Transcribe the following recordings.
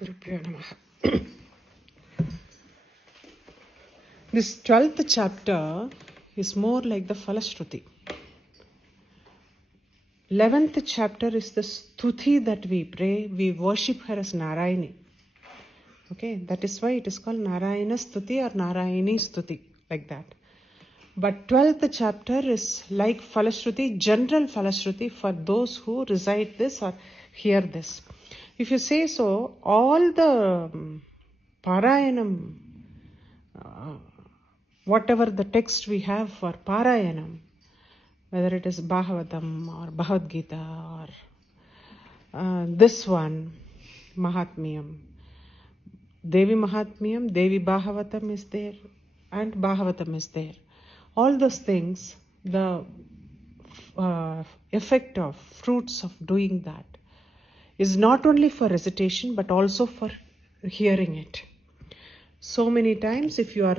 Gurubhyo Namaha. This 12th chapter is more like the Falashruti. 11th chapter is the Stuti that we pray. We worship her as Narayani. Okay, that is why it is called Narayana Stuti or Narayani Stuti, like that. But 12th chapter is like Falashruti, general Falashruti for those who recite this or hear this. If you say so, all the Parayanam, whatever the text we have for Parayanam, whether it is Bhagavatam or Bhagavad Gita or this one, Mahatmyam, Devi Mahatmyam, Devi Bhagavatam is there and Bhagavatam is there. All those things, the effect of fruits of doing that is not only for recitation but also for hearing it. So many times if you are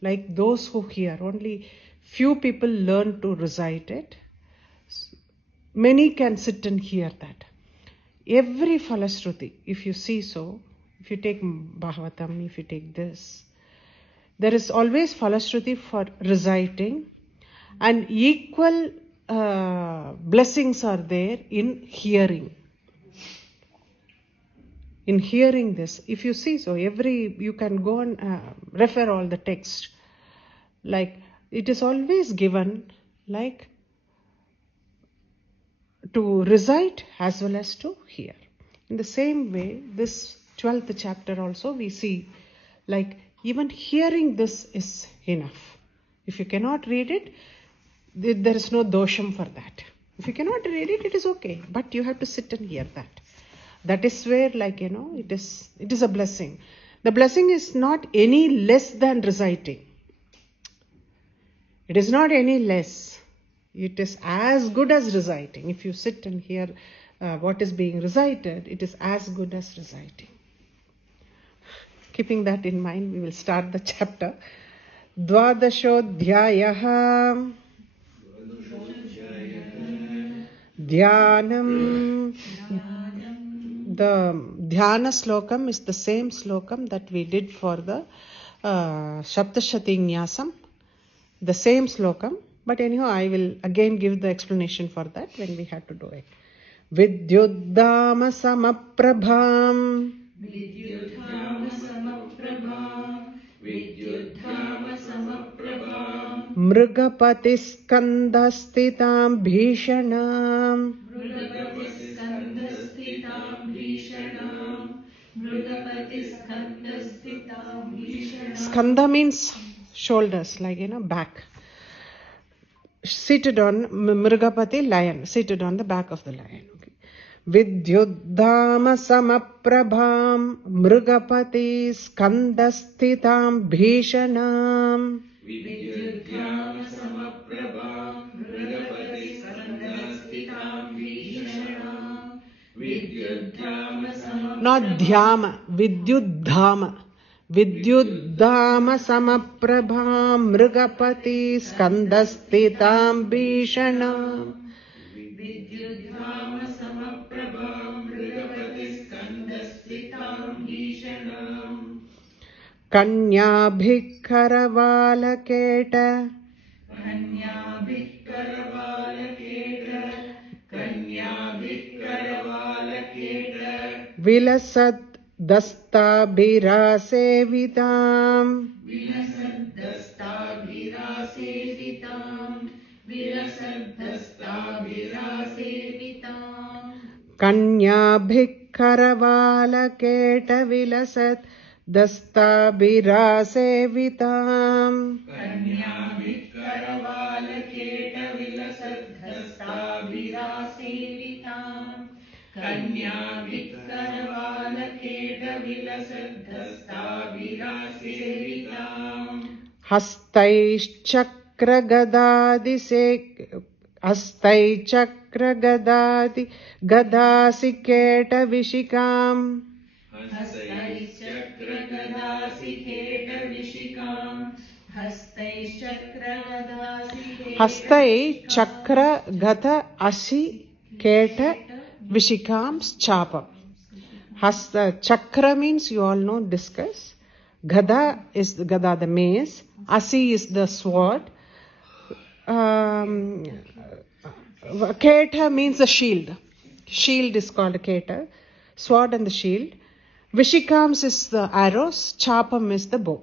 like those who hear, only few people learn to recite it. Many can sit and hear that. Every Falashruti, if you see so, if you take Bhagavatam, if you take this, there is always Falashruti for reciting and equal blessings are there in hearing. In hearing this, if you see so, you can go and refer all the text. Like it is always given like to recite as well as to hear. In the same way, this 12th chapter also we see like even hearing this is enough. If you cannot read it, there is no dosham for that. If you cannot read it, it is okay. But you have to sit and hear that. That is where it is a blessing. The blessing is not any less than reciting. It is not any less. It is as good as reciting. If you sit and hear what is being recited, it is as good as reciting. Keeping that in mind, we will start the chapter. Dvadashodhyayaha Dhyanam. The Dhyana slokam is the same slokam that we did for the Saptashati Nyasam. The same slokam. But anyhow, I will again give the explanation for that when we have to do it. Vidyuddhama samaprabham. Vidyuddhama samaprabham. Vidyuddhama samaprabham. Mrugapatiskandastitam bhishanam. Mrugapatiskandastitam bhishanam. Mrugapatiskandastitam bhishanam. Skanda means shoulders, like back. Seated on Mrugapati, lion, seated on the back of the lion. Okay. Vidyuddhama samaprabham Mrugapati skandastitam bhishanam. Vidyuddhama samaprabham Mrugapati skandastitam bhishanam. Vidyuddhama samaprabham. Not dhyama, Vidyuddhama. Vidyuddhama samaprabham Mrugapati skandastitam bhishanam. Vidyuddhama samaprabham Mrugapati skandastitam bhishanam. Kanyabhikaravalaketa. Kanyabhikaravalaketa. Kanyabhikaravalaketa. Vilasat Dastabhirasevitam. Vilasat Dastabhirasevitam. Vilasat Dastabhirasevitam. Kanyabhikaravalaketa vilasat Dastabhirasevitam. Kanyabhikaravalaketa vilasat Dastabhirasevitam. Kanyabhikaravalaketa vilasat Dastabhirasevitam. Hastaichakragadadi gadasiketa vishikam. Hastaichakragadaasiketa vishikam. Hastaichakragada asiketa vishikam chapam. Hasta chakra means you all know discus. Gada is the gada, the mace. Asi is the sword. Keta means the shield. Shield is called a keta. Sword and the shield. Vishikams is the arrows. Chapam is the bow.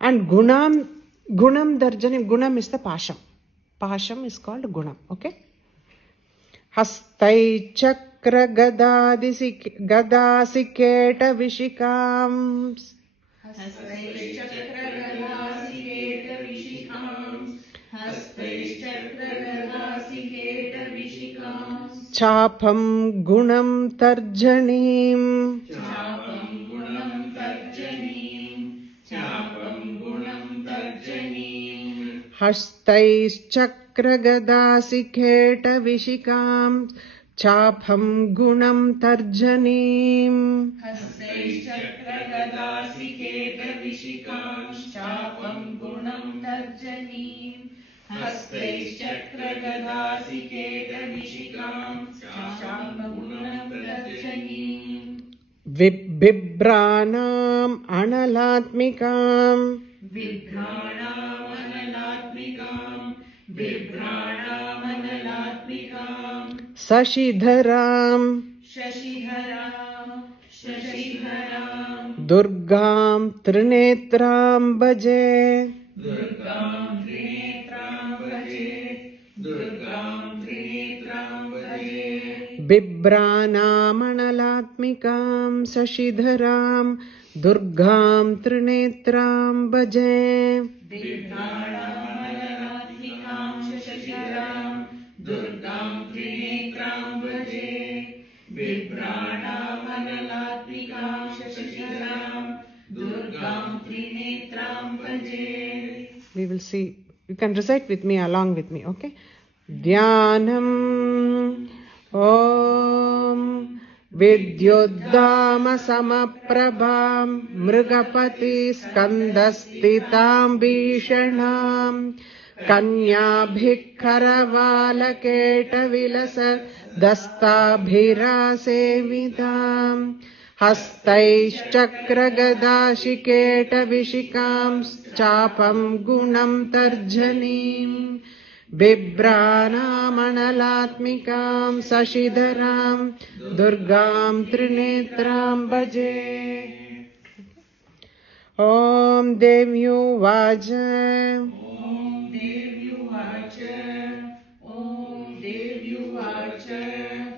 And gunam darjanim. Gunam is the pasham. Pasham is called gunam. Okay. Hastai chakra gadasiketa vishikams. Hastai chakra gadasiketa vishikams. Hastai chakra gadasiketa vishikams. Chapam gunam tarjanim. Chapam gunam tarjanim. Chapam gunam tarjanim. Hastai chakra gadasiketa vishikams. Chapam gunam tarjanim. Hastai chakra gadasiketa vishikams. Chapam gunam tarjanim. Hastai chakra gadasiketa vishikams. Chapam gunam tarjanim. Vibhranam analatmikam. Vibhranam analatmikam. Vibhranam analatmikam. Sashidharam. Shashidharam. Shashidharam. Durgam trinetram bhaje. Durgam trinetram bhaje. Durgam trinetram bhaje. Bibhranam analatmikam. Sashidharam. Durgam trinetram bhaje. Bibhranam analatmikam. Sashidharam. Durgam trinetram bhaje. Bibhranam analatmikam. Sashidharam. Durgam trinetram bhaje. We will see. You can recite with me, along with me, okay? Dhyanam Om Vidyuddhama Samaprabham Mrugapati Skandastitam Bhishanam Kanyabhikaravalaketa Vilasa Dastabhirasevitam Hastaish chakra gadashiketa vishikams chapam gunam tarjanim Bibhranam analatmikam sashidharam durgam trinetram bhaje. Om Devyu Vaja. Om Devyu Vaja. Om Devyu Vaja.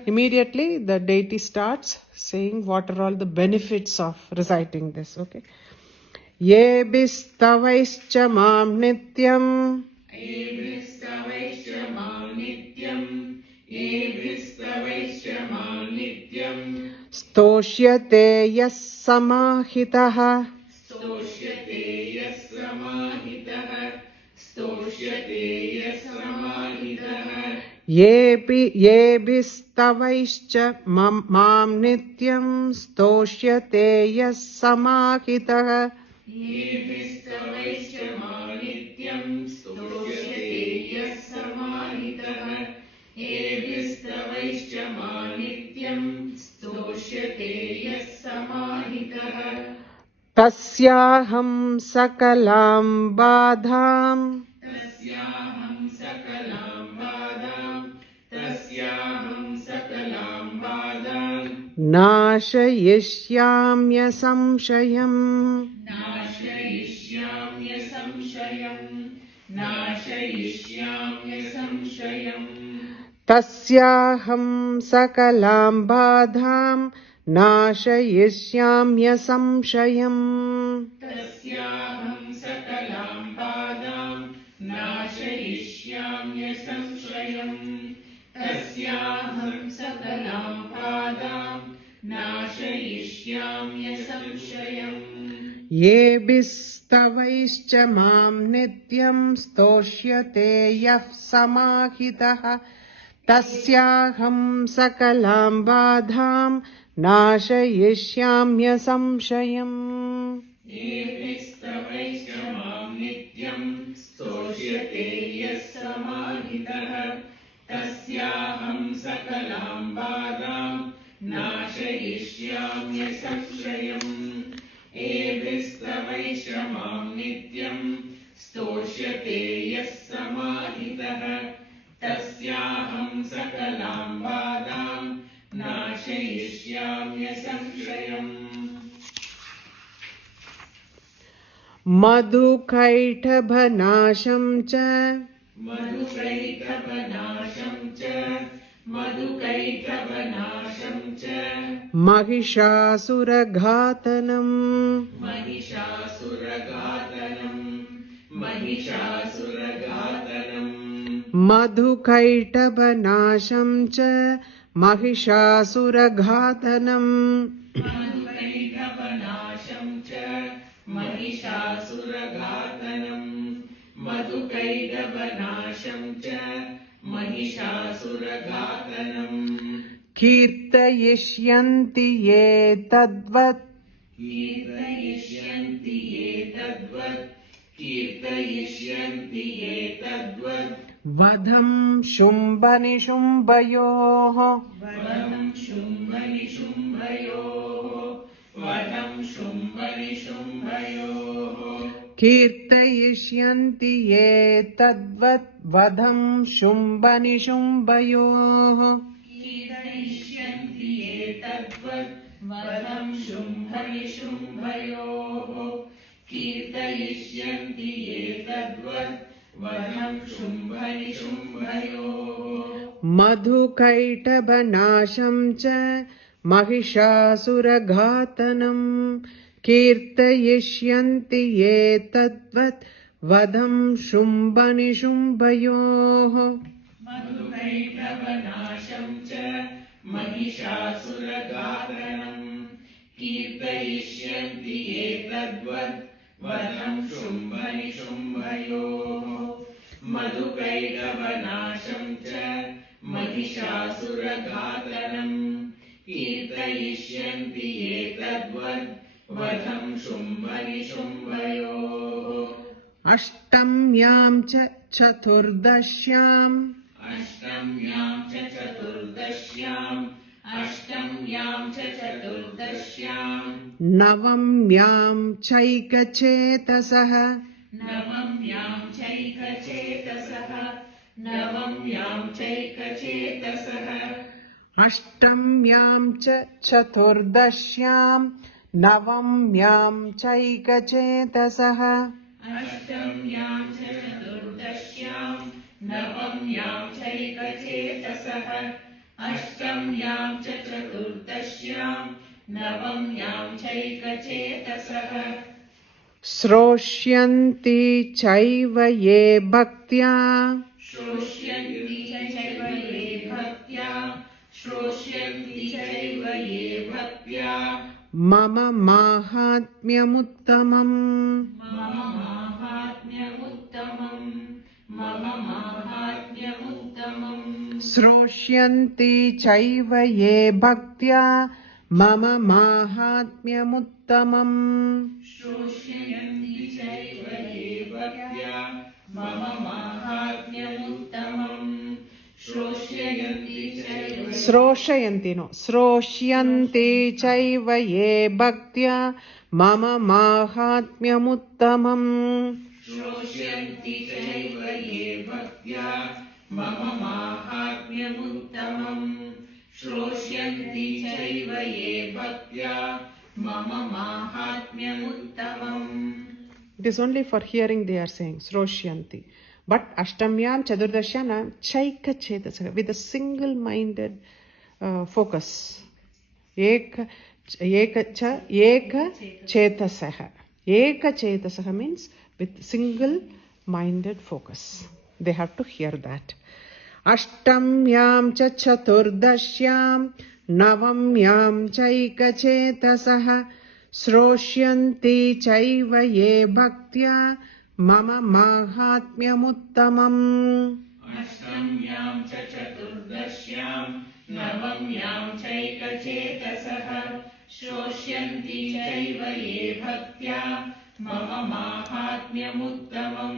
Immediately the deity starts saying what are all the benefits of reciting this, okay? Ye bistavaischa mam nityam. Ye bistavaischa mam nityam. Ye bistavaischa mam nityam. Stoshyate yas samahitaha. Stoshyate yas samahitaha. Stoshyate yas samahitaha. Ye bistavaischa mam nityam. Stoshyate yas samahitaha. Ye bistavaischa mam nityam. Stoshyate yas samahitaha. Ye bistavaischa mam nityam. Stoshyate yas samahitaha. Tasyaham sakalam badham. Tasyaham sakalam badham. Tasyaham sakalam badham. Nashayishyamya samshayam. Nashayishyamya samshayam. Nashayishyamya samshayam. Tasyaham sakalam badham. Nashayishyamya samshayam. Tasyaham sakalam badham. Nashayishyamya samshayam. Tasyaham sakalam badham. Nashayishyamya samshayam. Ye bistavaischa mam nityam. Stoshyate yah samahitaha. Tasyaham sakalam badham. Nashayishyamya samshayam. Ye bistavaischa mam nityam. Stoshyate yas samahitaha. Tasyaham sakalam badham. Nashayishyamya मधुकैटभनाशं च महिषासुरघातनम् मधुकैटभनाशं च महिषासुरघातनम् कीर्तयिष्यन्ति ये तद्वत् वधं शुम्भनिशुम्भयोः कीर्तयिष्यन्ति ये तद्वत् वधं शुम्भनिशुम्भयोः मधुकैटभनाशं च महिषासुरघातनम् कीर्तयिष्यन्ति ये तद्वत् वधं शुम्भनिशुम्भयोः अष्टम्यां च चतुर्दश्यां नवम्यां चैकचेतसः अष्टम्यां च चतुर्दश्यां नवम्यां चैकचेतसः श्रोष्यन्ति चैव ये भक्त्या मम माहात्म्यमुत्तमम् श्रोष्यन्ति चैव ये भक्त्या मम माहात्म्यमुत्तमम् श्रोष्यन्ति चैव ये भक्त्या मम माहात्म्यमुत्तमम् It is only for hearing they are saying Sroshyanti. But Ashtamyam, Chadurdashyam, Chaika Chetasaka, with a single-minded focus. Eka Chetasaha. Eka Chetasaha means with single-minded focus. They have to hear that. Ashtamyam cha Chaturdashyam Navamyam chaika Chetasaha Sroshyanti chaiva ye bhaktya mama mahatmyamuttamam. Ashtamyam cha Chaturdashyam Navamyam chaika Chetasaha Sroshyanti chaiva ye bhaktya mama mahatmyamuttamam.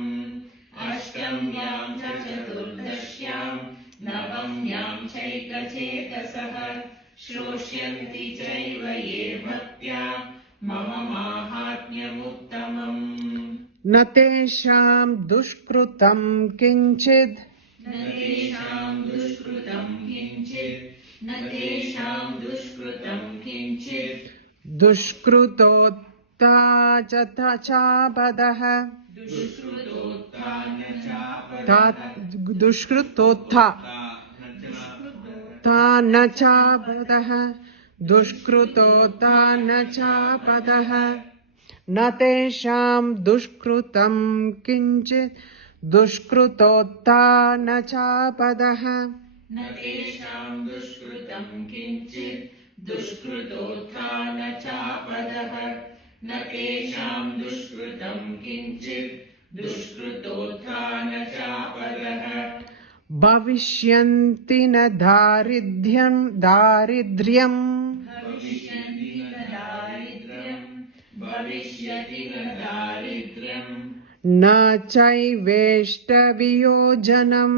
Ashtamyam cha Chaturdashyam Navamyam chaika Chetasaha Sroshyanti chaiva ye bhaktya mama mahatmyamuttamam. Natesham dushkrutam kinchid. Natesham dushkrutam kinchid. Natesham dushkrutam Dushkrutotta chapadah. Dushkrutotta nachapadah. Dushkrutotta nachapadah. Natesham dushkrutam kinchit. Dushkrutotta nachapadah. Natesham dushkrutam kinchit. Dushkrutotta nachapadah. Natesham dushkrutam kinchit. Dushkrutotta nachapadah. Bhavishyanti na daridhyam. Bhavishyati na daridhyam. Na chaiveshta viyojanam.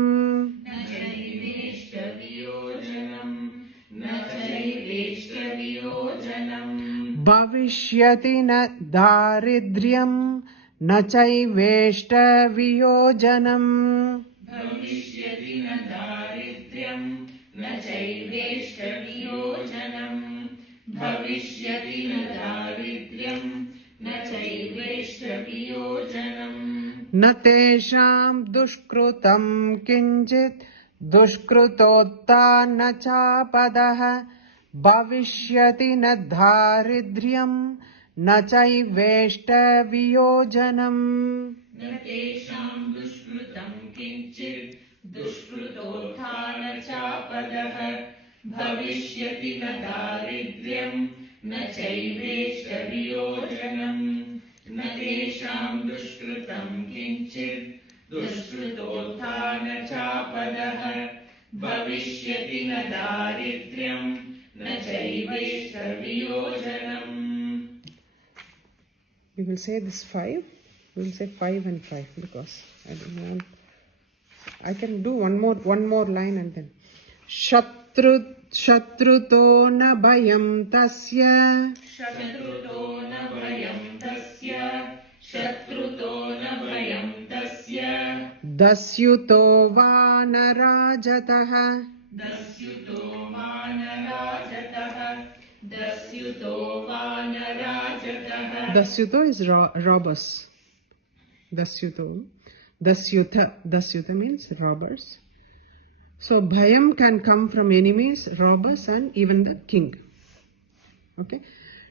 Bhavishyati na daridhyam. Na chaiveshta viyojanam. Bhavishyati na daridhyam. Na chaiveshta viyojanam. Bhavishyati na daridhyam. Na chaiveshta viyojanam. Natesham dushkrutam kinchit. Dushkrutotta nachapadah. Bhavishyati na daridhyam. Na chaiveshta viyojanam. Natesham dushkrutam kinchit. Dushkrutotta nachapadah. Bhavishyati na daridhyam. Na chaiveshta viyojanam. Natesham dushkrutam kinchit. Dushkrutotta nachapadah. Bhavishyati na daridhyam. Na chaiveshta viyojanam. We will say this 5. We will say 5 and 5 because I don't want. I can do one more line and then. Shatruto na bhayam tasya. Shatruto na bhayam tasya. Shatruto na bhayam tasya. Dasyuto vanarajatah. Dasyuto vanarajatah. Dasyuto vanarajatah. Dasyuto is robbers. Dasyuta means robbers. So bhayam can come from enemies, robbers, and even the king. Okay.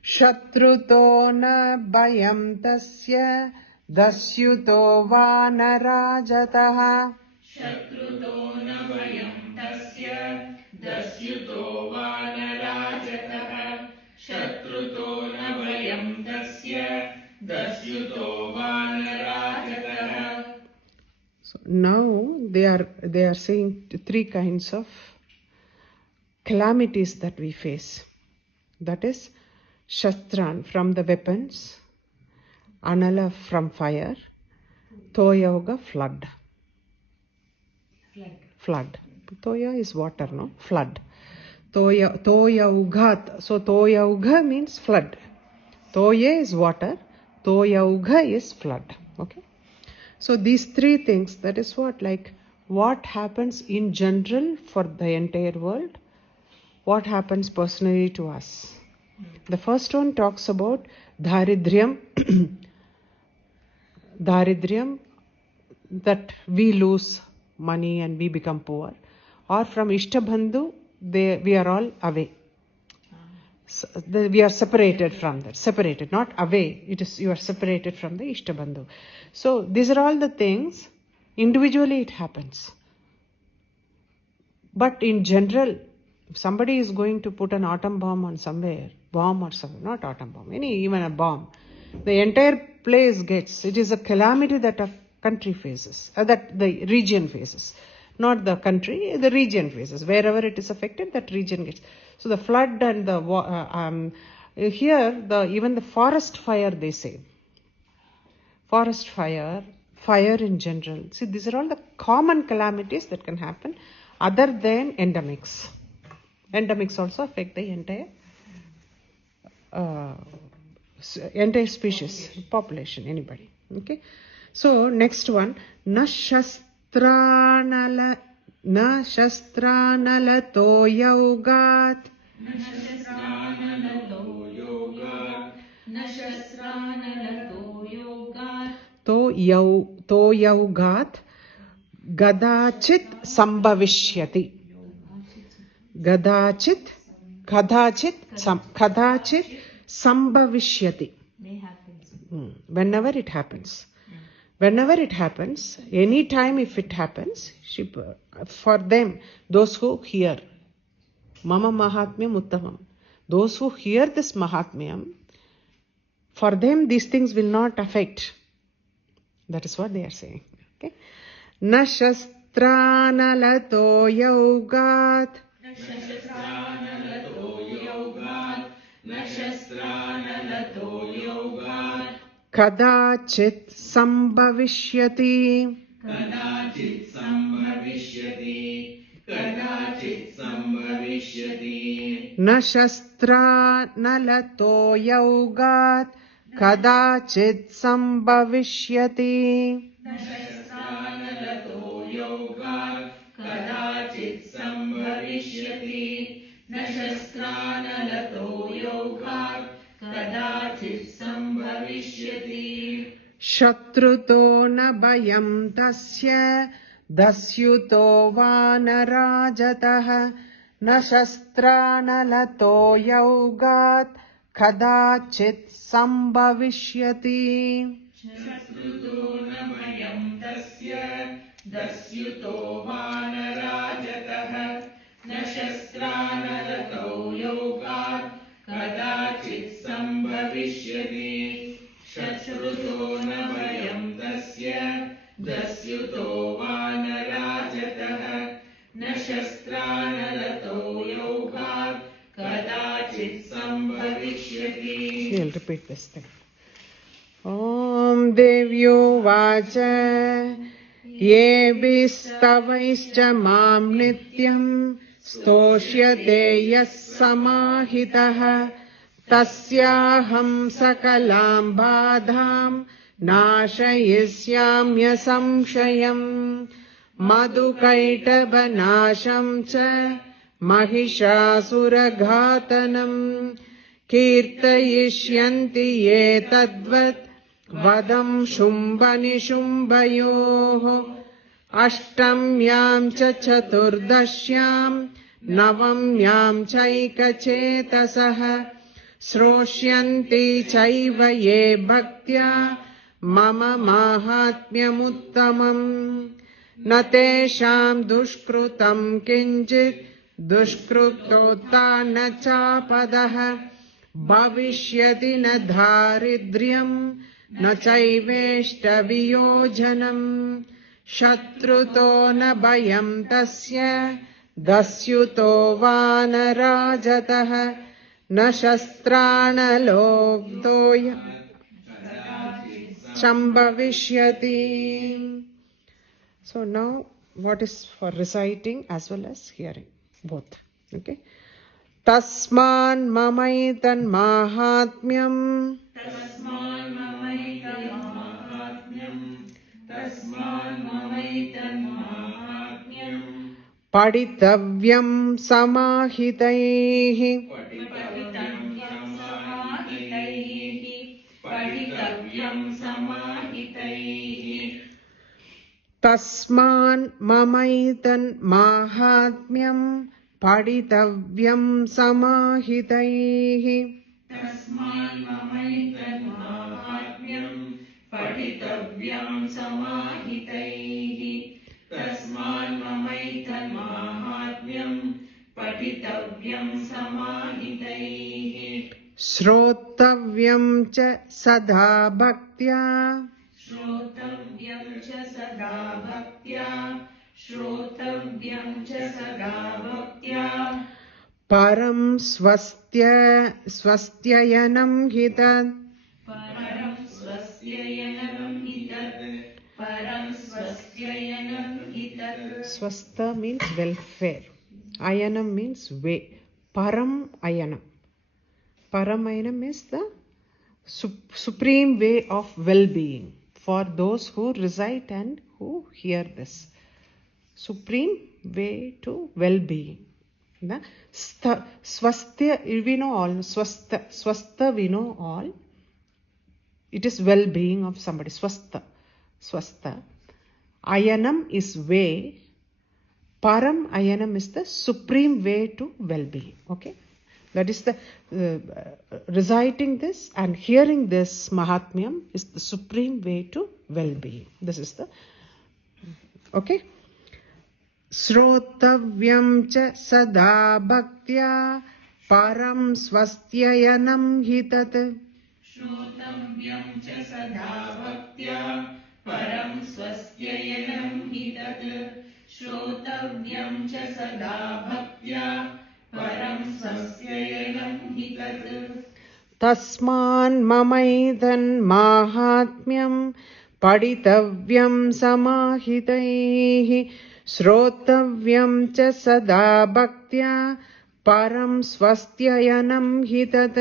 Shatruto na bhayam tasya. Dasyuto vanarajatah. Shatruto na bhayam tasya. Dasyuto vanarajatah. Shatruto na bhayam tasya. Dasyuto vanarajatah. So now they are saying 3 kinds of calamities that we face. That is Shastran from the weapons, Anala from fire, Toyauga flood. Toya is water, no? Flood. Toyaughat. So Toyaugha means flood. Toye is water. Toyaugha is flood. Okay. So these 3 things, that is what happens in general for the entire world, what happens personally to us. The first one talks about Daridryam, that we lose money and we become poor. Or from Ishtabandhu, we are all away. So we are separated from that. Separated, not away. You are separated from the Ishtabandhu. So these are all the things. Individually it happens. But in general, if somebody is going to put an atom bomb on somewhere, not atom bomb, even a bomb, the entire place gets. It is a calamity that a country faces, that the region faces. Not the country, the region faces. Wherever it is affected, that region gets. So the flood and the even the forest fire, they say. Forest fire in general. See, these are all the common calamities that can happen other than endemics. Endemics also affect the entire species, population, anybody. Okay. So next one, na shastranala toyaugat. न शस्त्रानलतो योगात् न शस्त्रानलतो योगात् तो यौगात् गदाचित् संभविष्यति. कदाचित् संभविष्यति. Whenever it happens. Whenever it happens, any time if it happens, for them, those who hear, Mama Mahatmyam Uttamam, those who hear this Mahatmyam, for them these things will not affect. That is what they are saying. Okay? Na shastranalato yogat. न शस्त्रानलतो योगात् न शस्त्रानलतो योगात् कदाचित् संभविष्यति. कदाचित् संभविष्यति कदाचित् संभविष्यति न शस्त्रानलतो योगात् कदाचित् संभविष्यति. न शस्त्रानलतो योगात् कदाचित् संभविष्यति न शस्त्रानलतो योगात् कदाचित् संभविष्यति शत्रुतो न भयं तस्य दस्युतो वा न राजतः न शस्त्रानलतो योगात् कदाचित् संभविष्यति. शत्रुतो न भयं तस्य दस्युतो वा न राजतः न शस्त्रानलतो योगात् कदाचित् संभविष्यति शत्रुतो न भयं तस्य दस्युतो वा न राजतः न शस्त्रानलतो योगात् कदाचित् संभविष्यति. We'll repeat this thing. Om Devyo Vacha Yebistavaischcha Mam Nityam Stoshyate Yas Samahitaha Tasyaham Sakalam Badham Nashayisyamya Samshayam Madhukaitabhanasham Cha Mahishasuraghātanam Kirtayishyanti Ye Tadvat Vadam Shumbhanishumbayoho Ashtamyam Cha Chaturdashyam Navamyam Chaikacetasaha Sroshyanti Chaiva Ye Bhaktya Mama Mahatmyamuttamam Natesham Dushkrutam Kinchit Dushkrutota na chapadaha Bhavishyati na dharidryam na chaiveshta viyojanam Shatruto na bhayam tasya dasyuto va na rajataha na shastrana lobdoya sambhavishyati. So now what is for reciting as well as hearing? Both. Okay. Tasman mamaitan mahatmyam Tasman mamaitan mahatmyam Tasman mamaitan mahatmyam paditavyam samahitaihi Paditavyam samahitaihi Tasman mamaitan mahatmyam paditavyam samahitaihi Tasman mamaitan mahatmyam paditavyam samahitaihi Tasman mamaitan mahatmyam paditavyam samahitaihi Shrotavyam cha sada bhaktya Shrotavyam cha sada bhaktya Shrotavyam cha sada bhaktya Param swastyayanam hitat Param swastyayanam hitat Param swastyayanam hitat Swastha means welfare. Ayanam means way. Param ayanam. Param ayanam is the supreme way of well-being for those who recite and who hear this. Supreme way to well-being. Swasthya, we know all. Swastha, we know all. It is well-being of somebody. Swastha. Ayanam is way. Param ayanam is the supreme way to well-being. Okay. That is the reciting this and hearing this Mahatmyam is the supreme way to well-being. This is the okay. Srotavyam cha sada bhaktya param swastyayanam hitat. Shrotavyam cha sada bhaktya param swastyayanam hitat. Shrotavyam cha sada bhaktya param swastyayanam hitat. Tasman mamaidan mahatmyam paditavyam samahitaihi srotavyam cha sada bhaktya param swastyayanam hitat.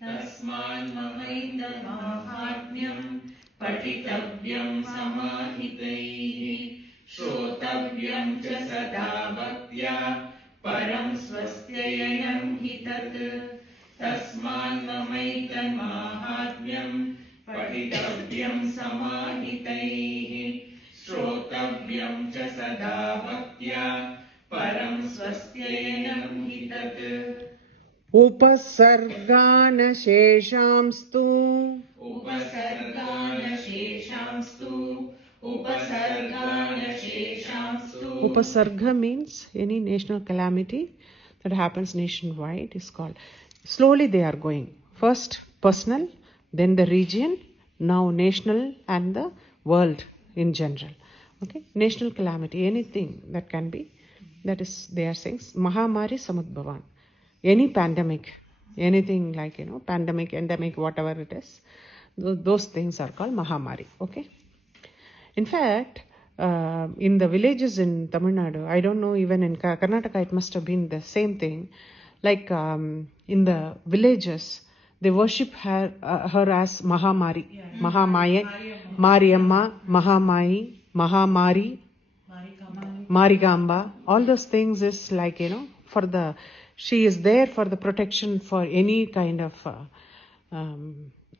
Tasman mamaita mahatmyam patitavyam samahitaihi shrotavyam cha sada bhaktya param swastyayanam hitat. Tasman mamaita mahatmyam patitavyam samahitaihi shrotavyam cha sada bhaktya param swastyayanam hitat. Upasargana sheshamstu. Upasargana sheshamstu. Upasargana sheshamstu. Upasarga means any national calamity that happens nationwide is called. Slowly they are going. First personal, then the region, now national and the world in general. Okay, national calamity, anything that can be, that is they are saying Mahamari Samudbhavan. Any pandemic, anything like, pandemic, endemic, whatever it is, those things are called Mahamari. Okay. In fact, in the villages in Tamil Nadu, I don't know, even in Karnataka, it must have been the same thing. Like in the villages, they worship her as Mahamari, Mahamaya, Mariamma, Mahamai, Mahamari, Marigamba. All those things is like, she is there for the protection for any kind of,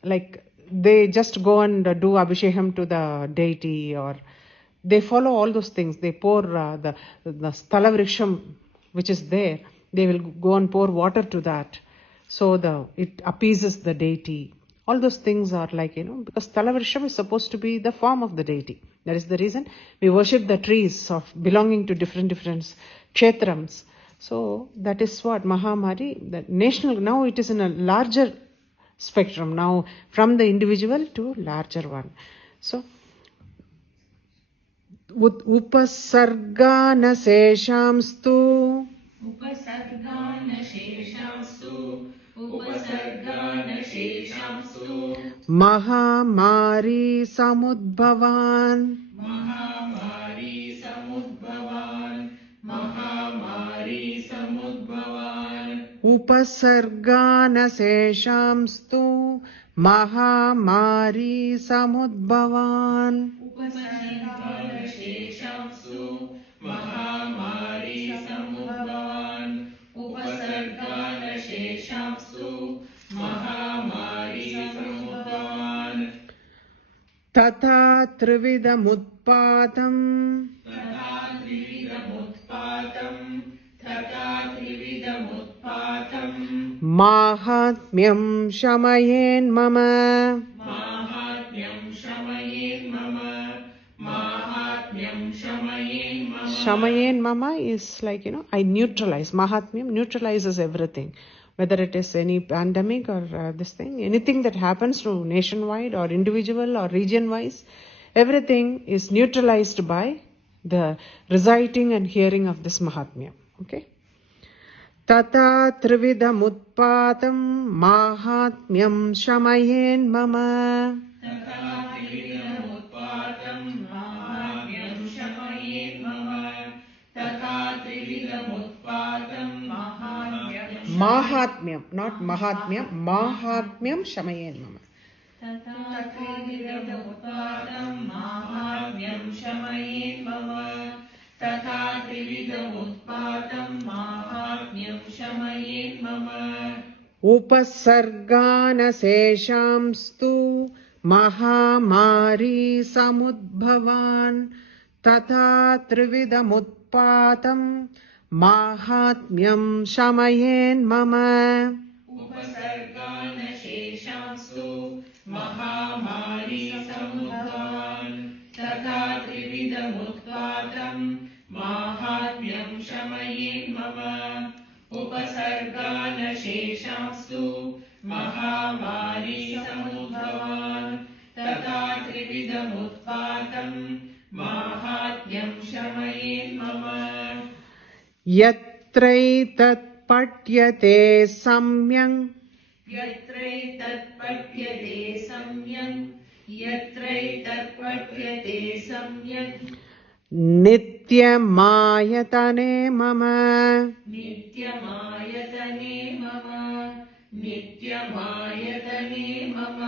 like they just go and do Abhishekam to the deity, or they follow all those things. They pour the Stalavriksham which is there. They will go and pour water to that. So it appeases the deity. All those things are like, because Stalavriksham is supposed to be the form of the deity. That is the reason we worship the trees of belonging to different kshetrams. So that is what Mahamari, the national, now it is in a larger spectrum, now from the individual to larger one. So, Upasargana seshamstu. Upasargana sheshamstu. Upasargana sheshamstu. Mahamari samudbhavan. Mahamari samudbhavan. Mahamari samudbhavan. Upasargana seshamstu. Mahamari samudbhavan. Upasargana sheshamstu. Mahamari samudbhavan. Upasargana sheshamstu. Mahamari samudbhavan. Tata trividamutpatam. Tata trividamutpatam. Tata trividamutpatam. Mahatmyam shamayen mama. Mahatmyam shamayen mama. Mahatmyam shamayen mama. Shamayen mama is like, I neutralize. Mahatmyam neutralizes everything. Whether it is any pandemic or this thing, anything that happens to nationwide or individual or region-wise, everything is neutralized by the reciting and hearing of this Mahatmyam. Okay. Tata trividam utpatam Mahatmyam shamayen mama. Tata trividam utpatam Mahatmyam shamayen mama. Tata trividam utpatam Mahatmyam, not Mahatmyam, Mahatmyam shamayen mama. Tata trividam utpatam Mahatmyam shamayen mama. तथा त्रिविधमुत्पातं माहात्म्यं शमयेन् मम उपसर्गानशेषांस्तु महामारी समुद्भवान् तथा त्रिविधमुत्पातं माहात्म्यं शमयेन् मम उपसर्गानशेषांस्तु महामारी समुद्भवान् तथा त्रिविधमुत्पातं माहात्म्यं शमयेन् मम उपसर्गानशेषांस्तु महामारी समुद्भवान् तथा त्रिविधमुत्पातं माहात्म्यं शमयेन् मम यत्रैतत् पठ्यते सम्यक् यत्रैतत्पठ्यते सम्यक् यत्रैतत्पठ्यते सम्यक् नित्यमायतने मम नित्यमायतने मम नित्यमायतने मम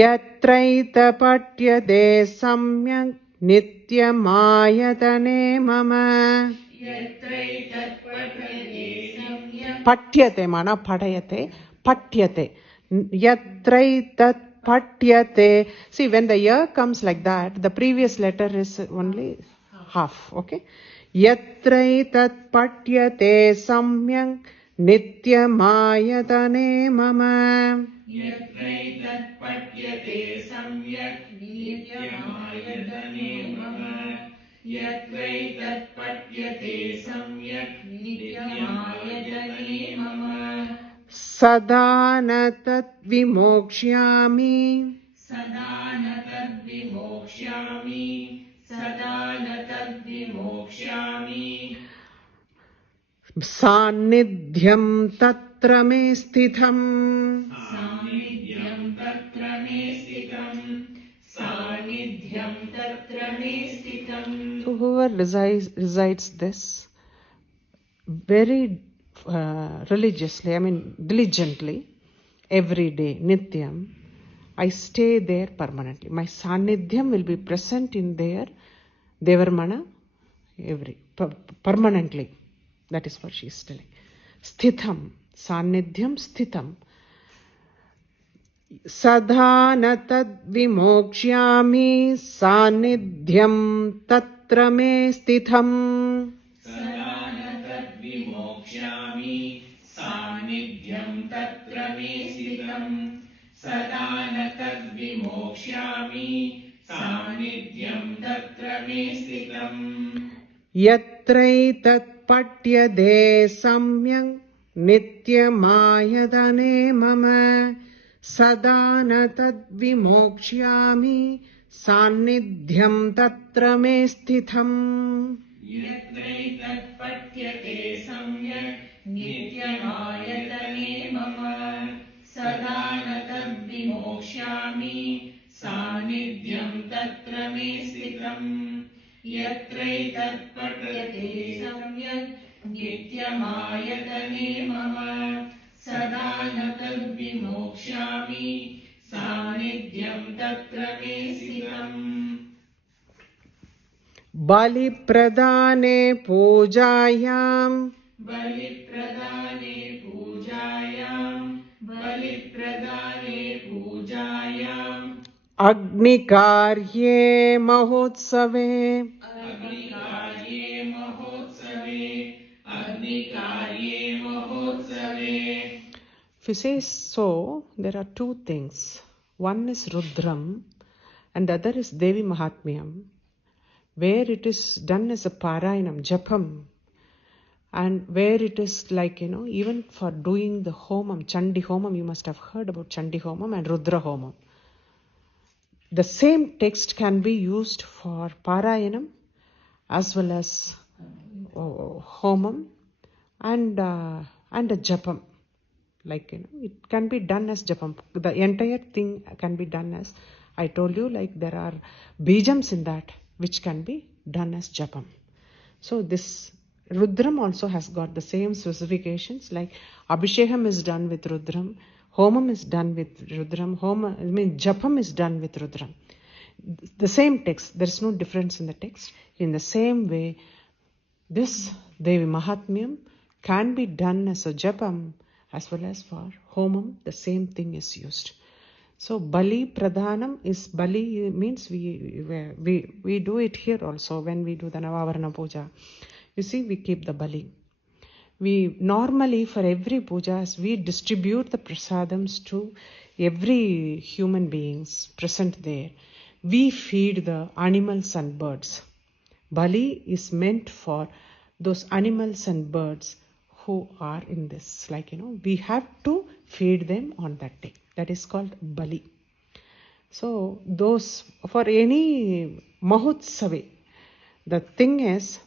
यत्रैतपठ्यते सम्यक् नित्यमायतने मम यत्रैतत्पठ्यते सम्यक् पठ्यते mana padayate pathyate yatraitat patyate. See, when the year comes like that, the previous letter is only half. Okay, yatraitat patyate samyak nityamayatane mama यत्रैतत्पठ्यते सम्यक् नित्यमायतने मम यत्रैतत्पठ्यते सम्यक् नित्यमायतने मम सदा न तद्विमोक्ष्यामि सदा न तद्विमोक्ष्यामि सदा न तद्विमोक्ष्यामि सान्निध्यं तत्र मे स्थितम् सान्निध्यं तत्र मे स्थितम् सान्निध्यं तत्र मे स्थितम् So whoever recites this very religiously, I mean diligently, every day, nityam, I stay there permanently. My sannidhyam will be present in there, Devarmana, permanently. That is what she is telling. Sthitham, sannidhyam sthitam. Sadha na tad vimokshami sannidhyam tatra me sthitham. सदा न तद्विमोक्ष्यामि सान्निध्यं तत्र मे स्थितम् सदा न तद्विमोक्ष्यामि सान्निध्यं तत्र मे स्थितम् यत्रैतत् पठ्यते सम्यक् नित्यमायतने मम सदा न तद्विमोक्ष्यामि सान्निध्यं तत्र मे स्थितम् यत्रैतत्पठ्यते सम्यक् नित्यमायतने मम सदा न तद्विमोक्ष्यामि सान्निध्यं तत्र मे स्थितम् यत्रैतत्पठ्यते सम्यक् नित्यमायतने मम सदा न तद्विमोक्ष्यामि सान्निध्यं तत्र मे स्थितम् बलिप्रदाने पूजायां बलिप्रदाने पूजायाम् अग्निकार्ये महोत्सवे अग्निकार्ये महोत्सवे If you say so, there are two things. One is Rudram and the other is Devi Mahatmyam, where it is done as a Parayanam, Japam, and where it is like, even for doing the Homam, Chandi Homam, you must have heard about Chandi Homam and Rudra Homam. The same text can be used for Parayanam as well as Homam and a Japam. Like, it can be done as Japam. The entire thing can be done as, I told you, like there are bijams in that which can be done as Japam. So this Rudram also has got the same specifications, like Abhishekam is done with Rudram, Homam is done with Rudram, Japam is done with Rudram. the same text, there is no difference in the text. In the same way, this Devi Mahatmyam can be done as a japam as well as for homam, the same thing is used. So Bali Pradhanam is, Bali means we do it here also when we do the Navavarana Puja. You see, we keep the Bali. We normally for every pujas we distribute the prasadams to every human beings present there. We feed the animals and birds. Bali is meant for those animals and birds who are in this. We have to feed them on that day. That is called Bali. So those, for any Mahotsave, the thing is,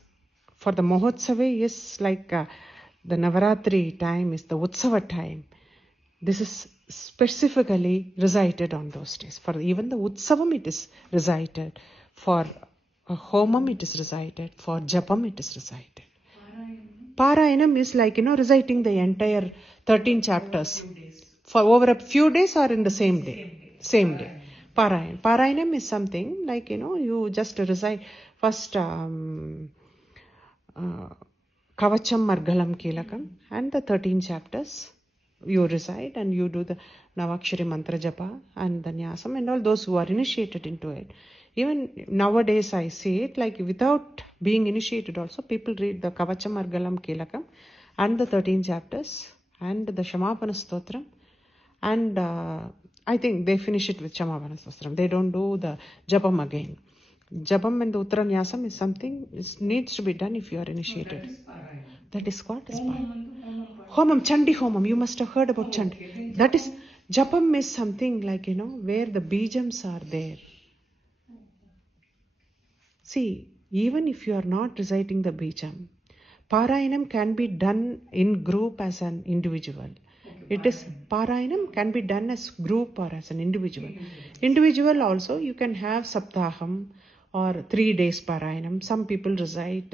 for the Mahotsave is the Navaratri time is the Utsava time. This is specifically recited on those days. For even the Utsavam it is recited. For Homam it is recited. For Japam it is recited. Parayanam is reciting the entire 13 chapters. For over a few days or in the same day? Same day. Parayanam is something you just recite first Kavacham Margalam Kilakam and the 13 chapters you recite, and you do the Navakshari Mantra Japa and the Nyasam and all those who are initiated into it. Even nowadays I see it without being initiated also, people read the Kavacham Margalam Kilakam and the 13 chapters and the Shamapana Stotram, and I think they finish it with Shamapana Stotram. They don't do the Japam again. Japam and the Uttara Nyasam is something that needs to be done if you are initiated. That is what is Homam, Chandi Homam. You must have heard about Chandi. That is, Japam is something where the bijams are there. See, even if you are not reciting the bijam, Parayanam can be done in group as an individual. It is, Parayanam can be done as group or as an individual. Individual also, you can have Saptaham or 3 days Parayanam. Some people recite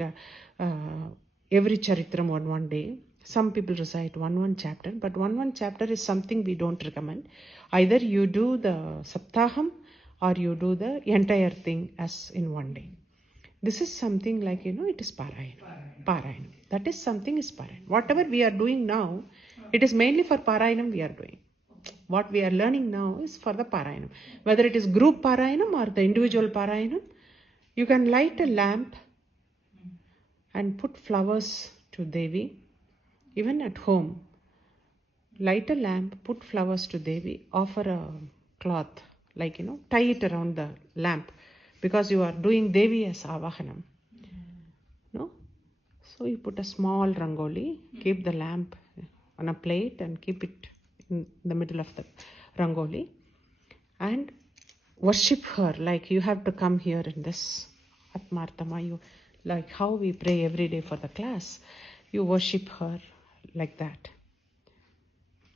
every Charitram on one day. Some people recite one chapter, but one chapter is something we don't recommend. Either you do the Saptaham or you do the entire thing as in one day. This is something it is Parayanam. That is something is Parayanam. Whatever we are doing now, it is mainly for Parayanam we are doing. What we are learning now is for the Parayanam. Whether it is group Parayanam or the individual Parayanam, you can light a lamp and put flowers to Devi. Even at home, light a lamp, put flowers to Devi, offer a cloth, tie it around the lamp, because you are doing Devi as Avahanam. No? So you put a small rangoli, keep the lamp on a plate and keep it in the middle of the rangoli, and worship her. You have to come here in this Atmartama, you how we pray every day for the class, you worship her like that,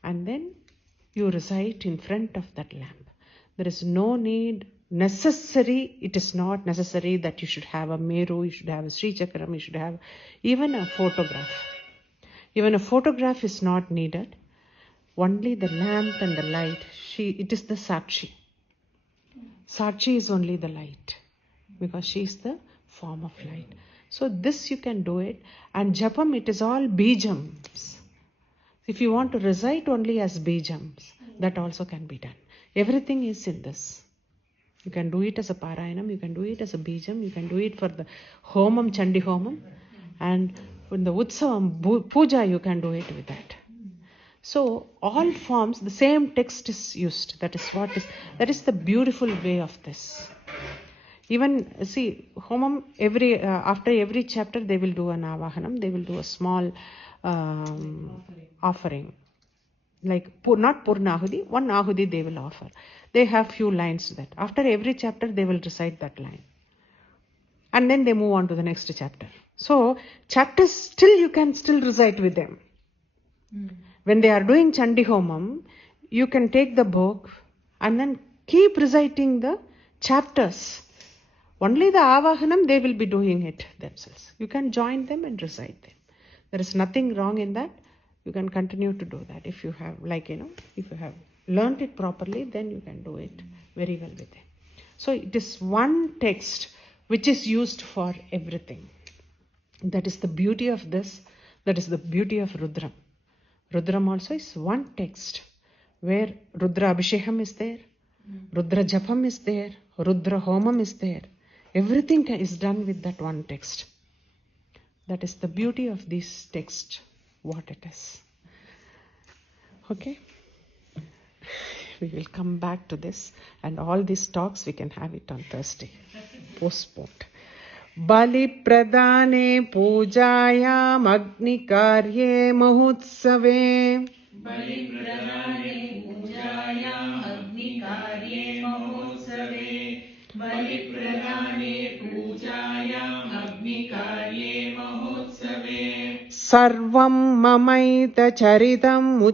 and then you recite in front of that lamp. There is no need necessary, it is not necessary that you should have a Meru, you should have a Sri Chakram, you should have even a photograph. Even a photograph is not needed. Only the lamp and the light, it is the Sakshi. Sakshi is only the light, because she is the form of light. So this you can do it. And Japam, it is all bijams. If you want to recite only as bijams, that also can be done. Everything is in this. You can do it as a Parayanam, you can do it as a bijam, you can do it for the Homam, Chandi Homam, and in the Utsavam, Puja, you can do it with that. So all forms, the same text is used. That is the beautiful way of this. Even see, Homam, after every chapter they will do an Avahanam, they will do a small offering. Not Purna Ahudi, one Ahudi they will offer. They have few lines to that. After every chapter they will recite that line. And then they move on to the next chapter. So chapters you can still recite with them. When they are doing Chandi Homam, you can take the book and then keep reciting the chapters. Only the Avahanam, they will be doing it themselves. You can join them and recite them. There is nothing wrong in that. You can continue to do that. If you have, if you have learned it properly, then you can do it very well with them. So it is one text which is used for everything. That is the beauty of this. That is the beauty of Rudram. Rudram also is one text where Rudra Abhishekam is there, Rudra Japam is there, Rudra Homam is there. Everything is done with that one text. That is the beauty of this text, what it is. Okay? We will come back to this, and all these talks we can have it on Thursday. Postponed. Bali pradane pujayam agni karye mahotsave. Bali pradane pujayam agni karye mahotsave. Bali pradane pujayam agni karye mahotsave. Sarvam mamaita charitam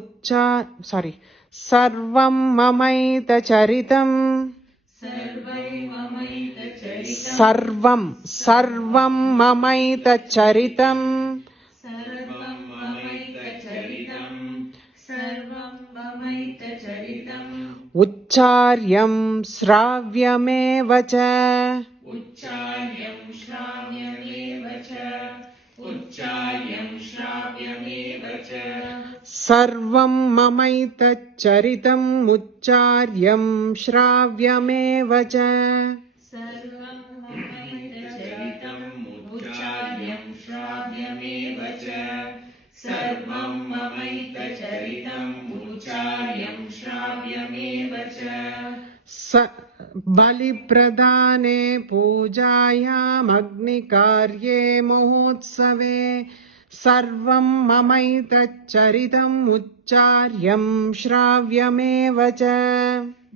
Sarvam mamaita charitam. Sarvam mamaita charitam. Uccharyam shravyameva cha. Sarvam mamaita charitam uccharyam shravyameva cha. Sarvam mamaita charitam uccharyam shravyameva cha. Bali pradane pujayam agni karye mahotsave. Sarvam mamaita charitam uccharyam shravyameva cha.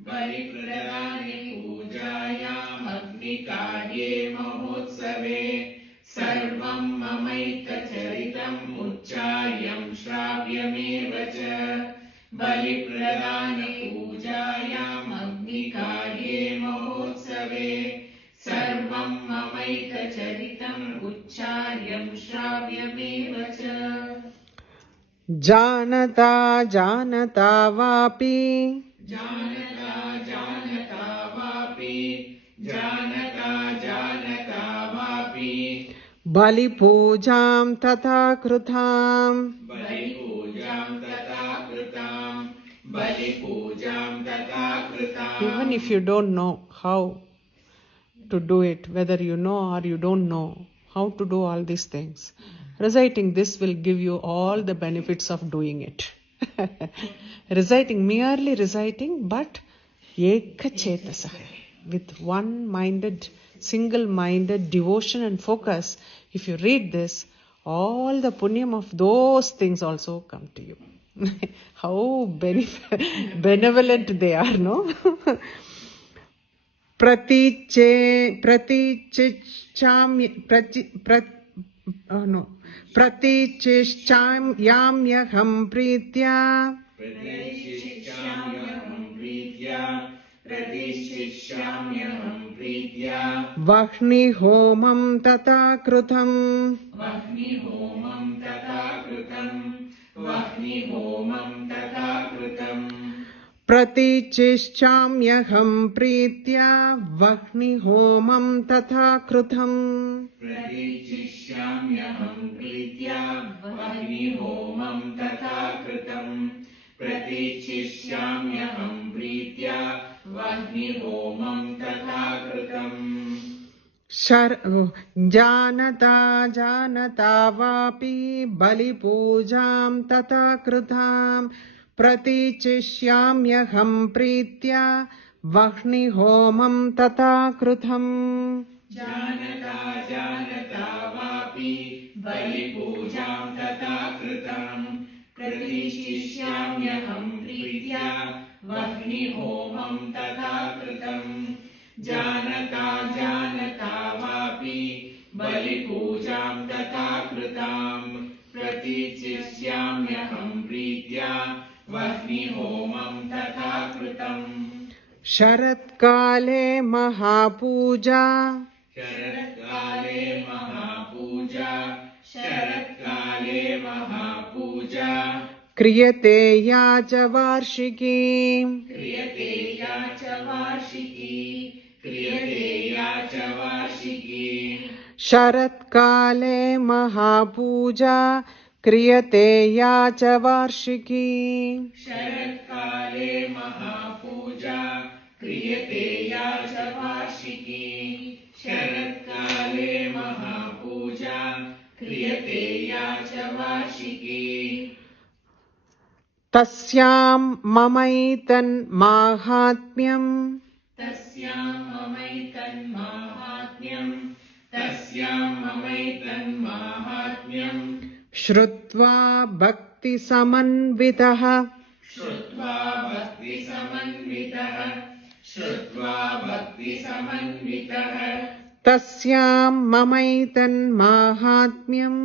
Bali pradane pujayam agni karye mahotsave. Sarvam mamaita charitam uccharyam shravyameva cha. Bali pradane pujayam agni karye mahotsave. Sarvam mamaita charitam uccharyam shravyameva cha. Janata vapi. Janata vapi. Janata vapi. Bali pujam tata krutam. Bali pujam tata krutam. Bali pujam tata krutam. Even if you don't know how to do it, whether you know or you don't know how to do all these things, reciting this will give you all the benefits of doing it. Merely reciting, but ekachetasah, with one-minded, single-minded devotion and focus. If you read this, all the punyam of those things also come to you. How benevolent they are, no? Pratichishchamyaham pritya. Pratishishyamyaham pritya. Vahni homam tata krutam. Vahni homam tata krutam. Vahni homam tata krutam. Pratichishchamyaham pritya. Vahni homam tata krutam. Pratishishyamyaham pritya. Vahni homam tata krutam. Pratishishyamyaham pritya. Vahni homam tata krutam. Janata vapi bali pujam tata krutam. Pratichishyamyaham pritya. Vahni homam tata krutam. Janata vapi bali pujam tata krutam. Pratishishyamyaham pritya. Vahni homam tata krutam. Janata vapi bali pujam tata krutam. Pratichishyamyaham pritya. Vahni homam tata krutam. Sharatkale mahapuja. Sharatkale mahapuja. Sharatkale mahapuja. Kriyate yacha varshiki. Kriyate yacha varshiki. क्रियते या च वार्षिकी शरत्काले महापूजा क्रियते या च वार्षिकी शरत्काले महापूजा क्रियते या च वार्षिकी शरत्काले महापूजा क्रियते या च वार्षिकी तस्यां ममैतन्माहात्म्यम् तस्यां ममैतन्माहात्म्यम् श्रुत्वा भक्तिसमन्वितः श्रुत्वा भक्तिसमन्वितः तस्यां ममैतन्माहात्म्यम्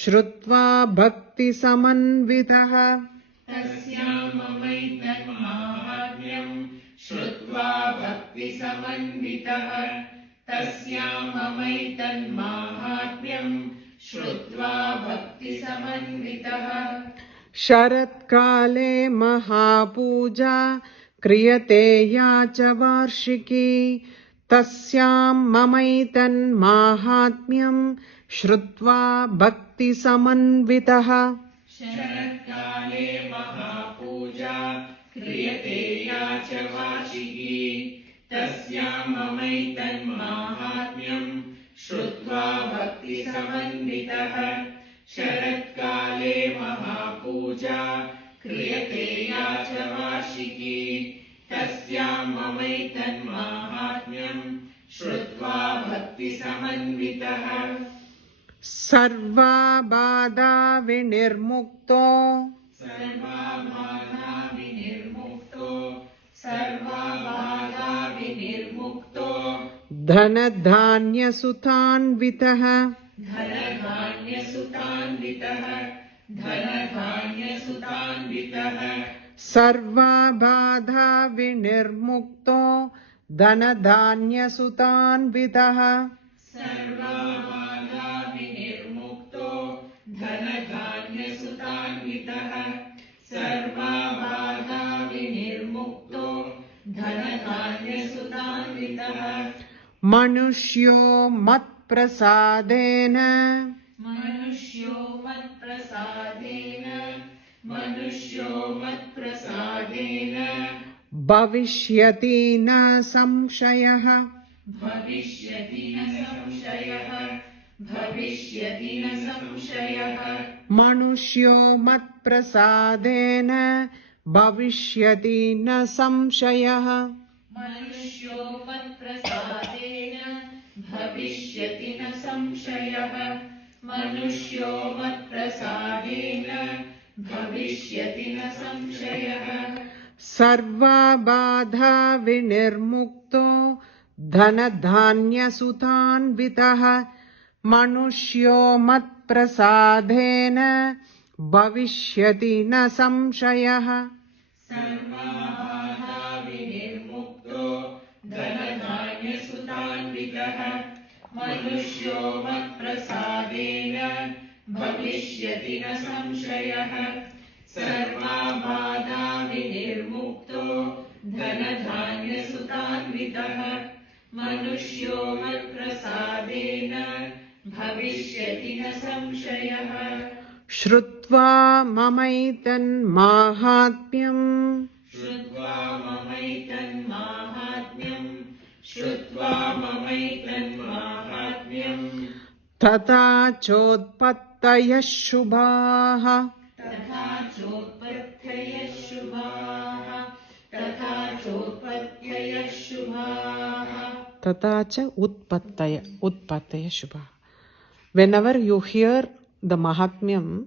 श्रुत्वा भक्तिसमन्वितः तस्यां ममैतन्माहात्म्यम् श्रुत्वा भक्तिसमन्वितः तस्यां ममैतन्माहात्म्यम् श्रुत्वा भक्तिसमन्वितः शरत्काले महापूजा क्रियते या च वार्षिकी तस्यां ममैतन्माहात्म्यम् श्रुत्वा भक्तिसमन्वितः शरत्काले महापूजा क्रियते या च वार्षिकी तस्यां ममैतन्माहात्म्यम् श्रुत्वा भक्तिसमन्वितः शरत्काले महापूजा क्रियते या च वार्षिकी तस्यां ममैतन्माहात्म्यम् श्रुत्वा भक्तिसमन्वितः सर्वबाधा विनिर्मुक्तो धनधान्यसुतान्वितः सर्वबाधा विनिर्मुक्तो धनधान्यसुतान्वितः मनुष्यो मत्प्रसादेन भविष्यति न संशयः मनुष्यो मत्प्रसादेन भविष्यति न संशयः सर्वबाधा विनिर्मुक्तो धनधान्यसुतान्वितः मनुष्यो मत्प्रसादेन भविष्यति न संशयः श्रुत्वा ममैतन्माहात्म्यम् तथा चोत्पत्तयः शुभाः तथा च उत्पत्तयः शुभाः. Whenever you hear the Mahatmyam,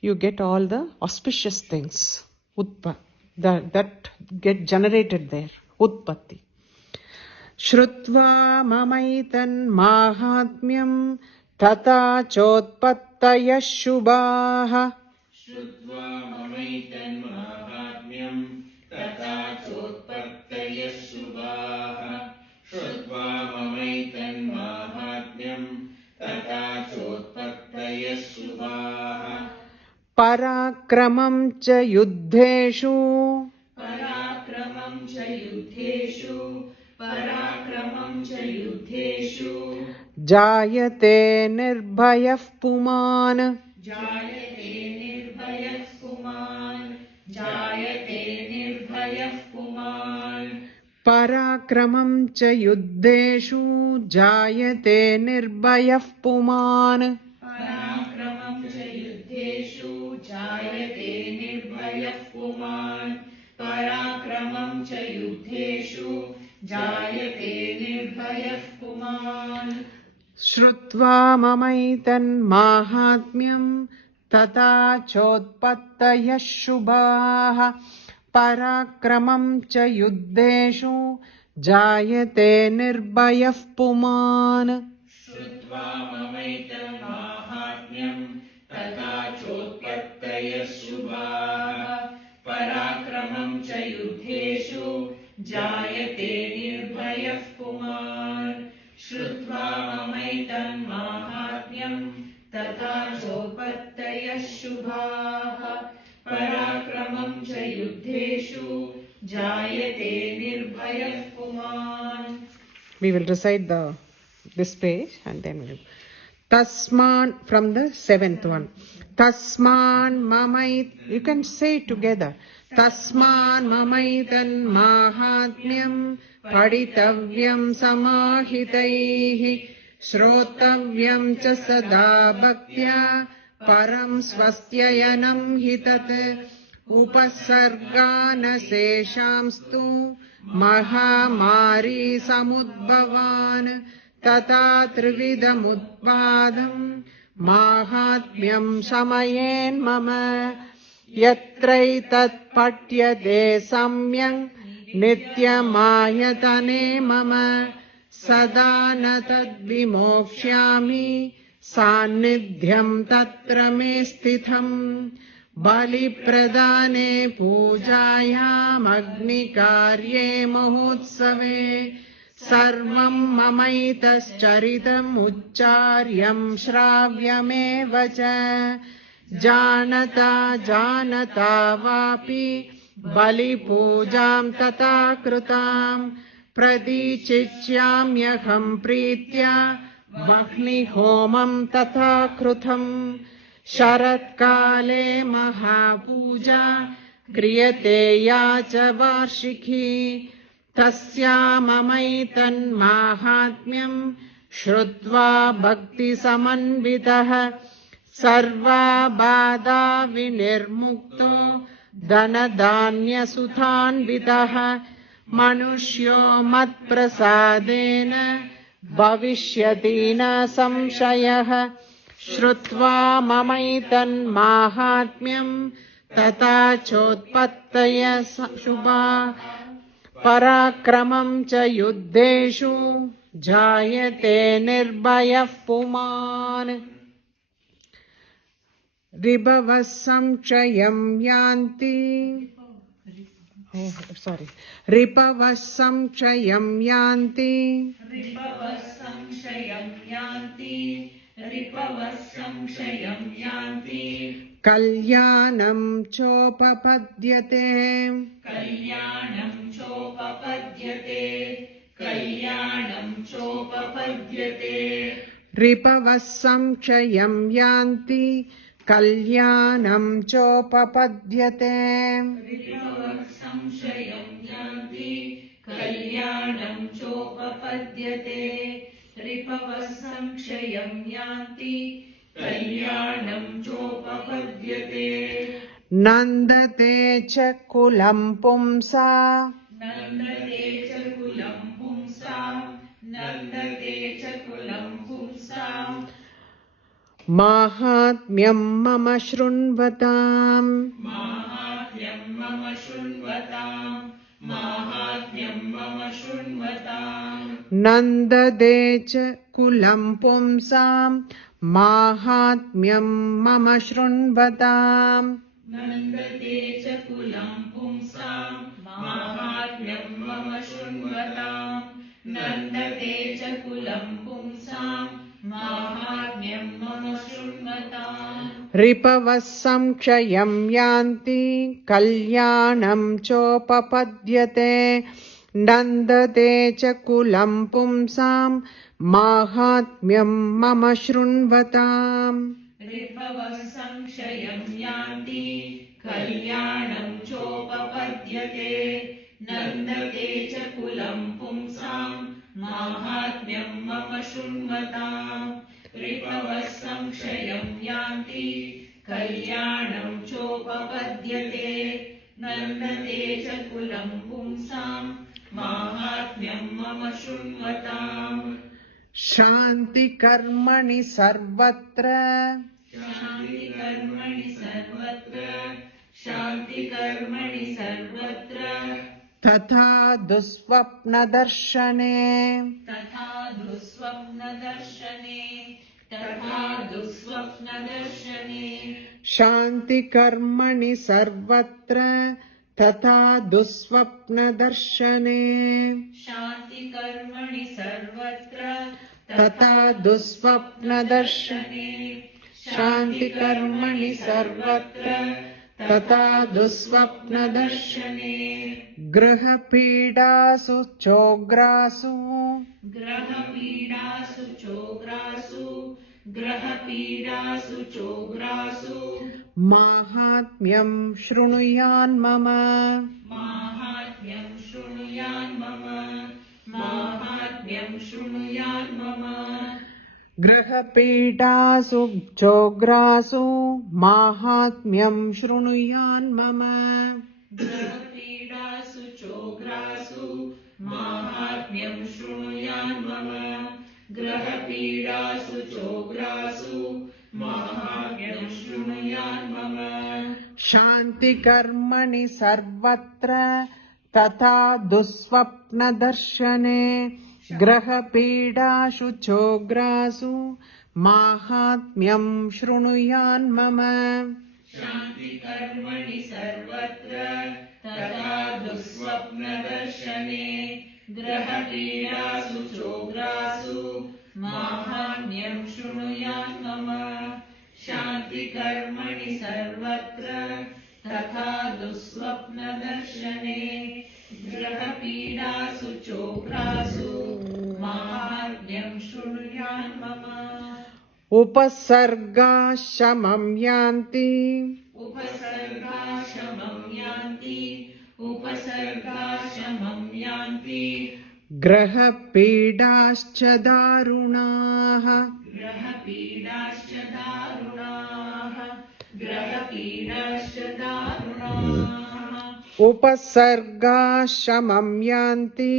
you get all the auspicious things that get generated there. Utpatti. Shrutva mamaitan mahatmyam tata chotpattayah shubhaha. Shrutva mamaitan mahatmyam tata chotpattayah shubhaha. Shrutva mamaitan mahatmyam tata chotpattayah shubhaha. Parakramam cha yuddheshu पराक्रमं च युद्धेषु जायते निर्भयः पुमान् जायते निर्भयः पुमान् जायते निर्भयः पुमान् पराक्रमं च युद्धेषु जायते निर्भयः पुमान् पराक्रमं च युद्धेषु जायते निर्भयः पुमान् पराक्रमं च युद्धेषु जायते निर्भयः पुमान् श्रुत्वा ममैतन्माहात्म्यं तथा चोत्पत्तयः शुभाः पराक्रमं च युद्धेषु जायते निर्भयः पुमान् श्रुत्वा ममैतन्माहात्म्यं तथा चोत्पत्तयः शुभाः पराक्रमं च युद्धेषु जायते निर्भयः पुमान् श्रुत्वा ममैतन्माहात्म्यं तथा चोत्पत्तयः शुभाः पराक्रमं च युद्धेषु जायते निर्भयः पुमान्. We will recite this page and then we will. Tasman from the 7th one. Tasman mamait. You can say it together. Tasman mamaitan mahatmyam paditavyam samahitaihi shrotavyam cha sada bhaktya param swastyayanam hitat upasargana seshamstu mahamari samudbhavan तथा त्रिविधमुत्पादं माहात्म्यं शमयेन्मम यत्रैतत् पठ्यते सम्यक् नित्यमायतने मम सदा न तद्विमोक्ष्यामि सान्निध्यं तत्र मे स्थितम् बलिप्रदाने पूजायामग्निकार्ये महोत्सवे सर्वं ममैतश्चरितम् उच्चार्यं श्राव्यमेव च जानता वापि बलिपूजां तथा कृतां प्रतीचिष्याम्यहं प्रीत्या अग्निहोमं तथा कृतं शरत्काले महापूजा क्रियते या च वार्षिकी तस्या ममैतन्माहात्म्यं श्रुत्वा भक्तिसमन्वितः सर्वा बाधा विनिर्मुक्तो धनधान्यसुतान्वितः मनुष्यो मत्प्रसादेन भविष्यति न संशयः श्रुत्वा ममैतन्माहात्म्यं तथा चोत्पत्तय शुभा पराक्रमं च युद्धेषु जायते निर्भयः पुमान् ऋभवः संक्षयं यान्ति रिपवः संक्षयं यान्ति रिपवः संक्षयं यान्ति रिपवः संक्षयं यान्ति कल्याणं चोपपद्यते कल्याणं चोपपद्यते कल्याणं चोपपद्यते रिपवः संक्षयं यान्ति कल्याणं चोपपद्यते रिपवः संक्षयं यान्ति कल्याणं चोपपद्यते रिपवः संक्षयं यान्ति कल्याणं चोपपद्यते नन्दते च कुलं पुंसा नन्दते च कुलं पुंसां नन्दते च कुलं पुंसां माहात्म्यं मम शृण्वताम् माहात्म्यं मम शृण्वतां माहात्म्यं मम शृण्वताम् नन्दते च कुलं पुंसां माहात्म्यं मम शृण्वताम् नन्दते च कुलं पुंसां माहात्म्यं मम शृण्वतां नन्दते च कुलं पुंसां माहात्म्यं मम शृण्वताम् रिपवः संक्षयं यान्ति कल्याणं चोपपद्यते नन्दते च कुलं पुंसां माहात्म्यं मम शृण्वताम् ऋभवः संशयं यान्ति कल्याणं चोपपद्यते नन्दते च कुलं पुंसां माहात्म्यं मम शृण्वताम् ऋभवः संशयं यान्ति कल्याणं चोपपद्यते नन्दते च कुलं पुंसां माहात्म्यं मम शृण्वताम् शान्ति कर्मणि सर्वत्र शान्ति कर्मणि सर्वत्र शान्ति कर्मणि सर्वत्र तथा दुःस्वप्नदर्शने तथा दुःस्वप्नदर्शने तथा दुःस्वप्नदर्शने शान्ति कर्मणि सर्वत्र तथा दुःस्वप्नदर्शने शान्ति कर्मणि सर्वत्र तथा दुःस्वप्नदर्शने शान्ति कर्मणि सर्वत्र तथा दुःस्वप्नदर्शने गृहपीडासु चोग्रासु ग्रहपीडासु चोग्रासु ग्रहपीडासु चोग्रासु माहात्म्यं शृणुयान्मम माहात्म्यं शृणुयान्मम माहात्म्यं शृणुयान्मम गृहपीडासु चोग्रासु माहात्म्यं शृणुयान्मम ग्रहपीडासु चोग्रासु माहात्म्यं शृणुयान्मम ग्रहपीडासु चोग्रासु माहात्म्यं शृणुयान्मम शान्तिकर्मणि सर्वत्र तथा दुःस्वप्नदर्शने ग्रहपीडासु चोग्रासु माहात्म्यं शृणुयान्मम शान्ति कर्मणि सर्वत्र तथा दुःस्वप्नदर्शने ग्रहपीडासु चोग्रासु माहात्म्यं शृणुयान्मम शान्ति कर्मणि सर्वत्र तथा दुःस्वप्नदर्शने ग्रहपीडासु चोग्रासु माहात्म्यं शृणुयान्मम उपसर्गाशमं यान्ति उपसर्गाशमं यान्ति उपसर्गाशमं यान्ति ग्रहपीडाश्च दारुणाः ग्रहपीडाश्च दारुणाः ग्रहपीडाश्च दारुणाः उपसर्गाशमं यान्ति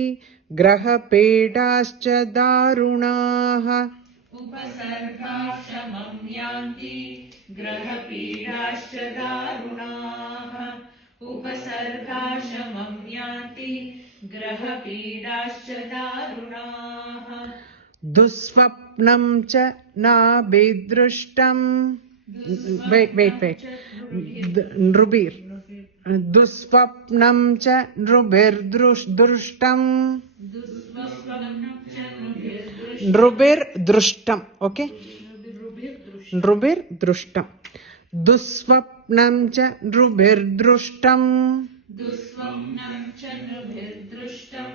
ग्रहपीडाश्च दारुणाः उपसर्गाशमं यान्ति ग्रहपीडाश्च दारुणाः उपसर्गाशमं यान्ति ग्रहपीडाश्च दारुणाः दुःस्वप्नं च नाभिदृष्टं नृभिर् दुःस्वप्नं च नृभिर्दृष्टं नृभिर्दृष्टम् ओके नृभिर्दृष्टं दुःस्वप्नं च नृभिर्दृष्टं दुःस्वप्नं च नृभिर्दृष्टं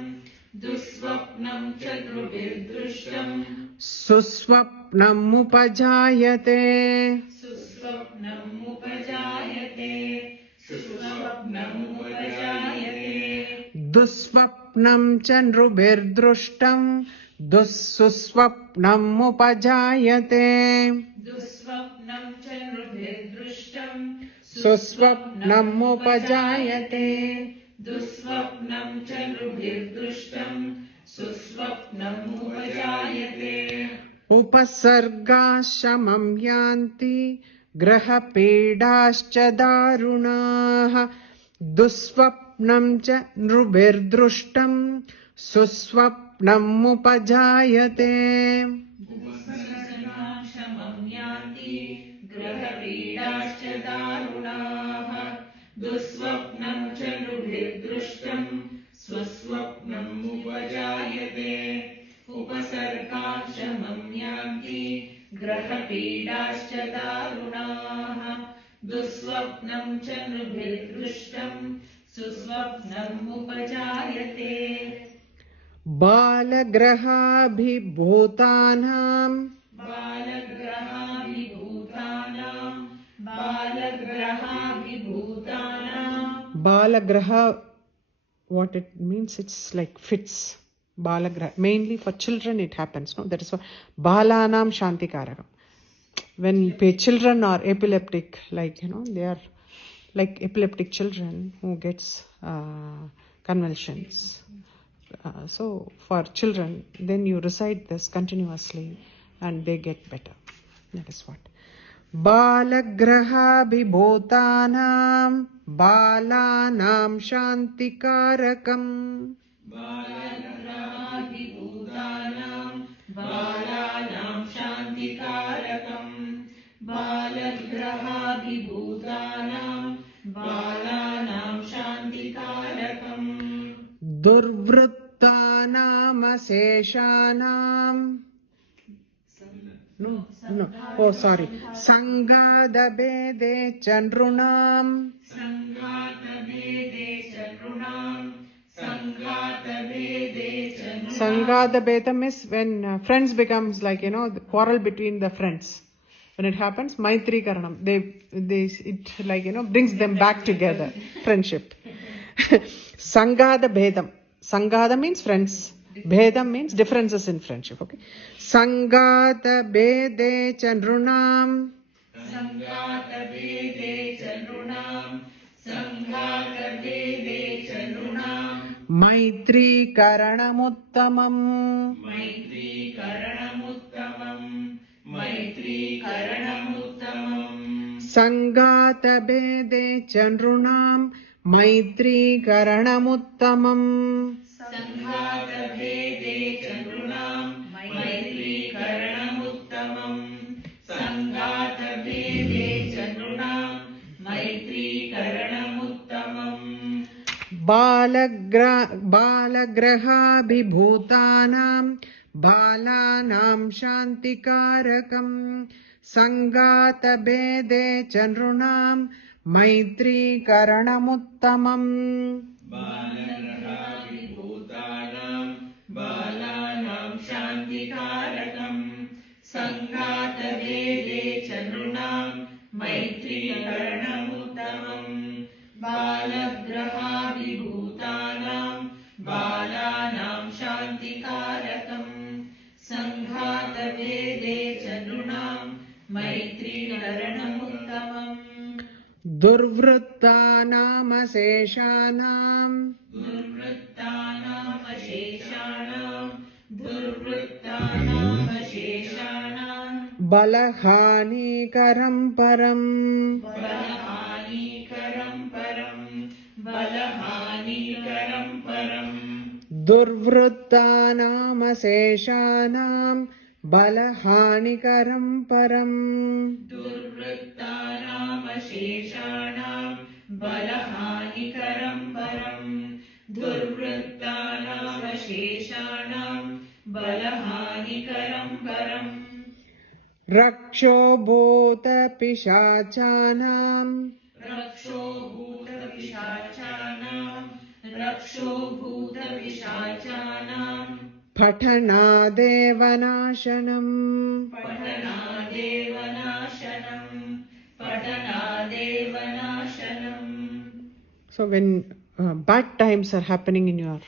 दुःस्वप्नं च नृभिर्दृष्टं सुस्वप्नमुपजायते सुस्वप्नमुपजायते सुस्वप्नमुपजायते दुःस्वप्नं च नृभिर्दृष्टं दुःसुस्वप्नमुपजायते दुःस्वप्नं च नृभिर्दृष्टं सुस्वप्नमुपजायते दुःस्वप्नं च नृभिर्दृष्टं सुस्वप्नमुपजायते उपसर्गाशमं यान्ति ग्रहपीडाश्च दारुणाः दुःस्वप्नं च नृभिर्दृष्टं सुस्वप्नमुपजायते उपसर्गाशमं यान्ति ग्रहपीडाश्च दारुणाः दुःस्वप्नं च नृभिर्दृष्टं स्वस्वप्नमुपजायते उपसर्गाशमं यान्ति ग्रहपीडाश्च दारुणाः दुःस्वप्नं च नृभिर्दृष्टं सुस्वप्नम् उपजायते बालग्रहाभिभूतानाम् Balagraha, what it means, it's like fits. Balagraha, mainly for children it happens. No, that is why Balanam Shantikarakam. When children are epileptic, like they are like epileptic children who gets convulsions. So for children, then you recite this continuously, and they get better. That is what. Balagrahabhibhotanam balanam shantikarakam. Balagrahabhibhotanam balanam shantikarakam. Balagrahabhibhotanam balanam shantikarakam. Durvrittanam aseshanam. No. Oh, sorry. Sangadabede chandrunam. Sangadabedam is when friends becomes like, the quarrel between the friends. When it happens, Maitri Karanam. It like, brings them back together. Friendship. Sangada Bedam. Sangada means friends. Bhedam means differences in friendship. Okay. Sangata Bede Chandrunam. Sangata Bede Chandrunam. Sangata Bede Chandrunam. Maitri Karanamuttamam. Maitri Karanamuttamam. Maitri Karanamuttamam. Sangata Bede Chandrunam. Maitri Karanamuttamam. Sanghata Bhede Chandrunam Maitri Karanamuttamam. Sanghata Bhede Chandrunam Maitri Karanamuttamam. Balagrahabhibhutanam balanam shantikarakam. Sangata Bede Chandrunam Maitri Karanamuttamam. Balagrahabhibhutanam balanam shantikarakam. Sanghata Bede Chandrunam Maitri Karanamuttamam. Balagrahabhibhutanam balanam shantikarakam. Sanghata Bede Chandrunam Maitri Karanamuttamam. Durvrittanam aseshanam. Durvrittanam asheshanam. Durvrittanam asheshanam. Balahani param. Balahani param. Balahani param. Durvrittanam aseshanam balahani param. Durvrittanam asheshanam balahani param. Durvrittanam asheshanam balahani param. Raksho bhota pishachanam. Raksho bhuta pishachanam. Raksho bhuta pishachanam. Patanadevanashanam. Patanadevanashanam. Patanadevanashanam. So when bad times are happening in your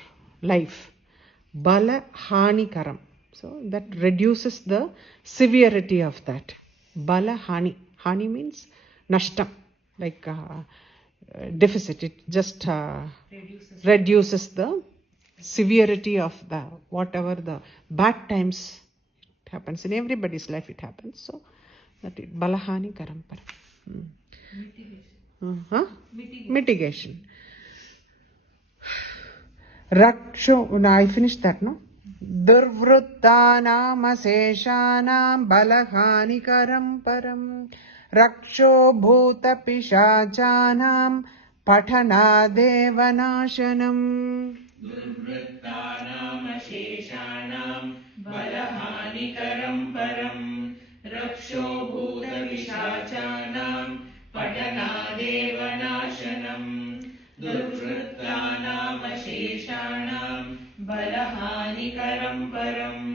life, bala hani karam. So that reduces the severity of that. Bala hani. Hani means nashtam, like deficit. It just reduces the severity of the whatever the bad times it happens in everybody's life. It happens. So that it balahani karampara. Mitigation. Raksho. No, I finished that. No. Durvrittanam aseshanam balahani param. Raksho bhuta pishachanam patanadevanashanam. Durvrittanam asheshanam balahani param. Raksho bhuta pishachanam patanadevanashanam. Durvrittanam बलहानिकरं परम्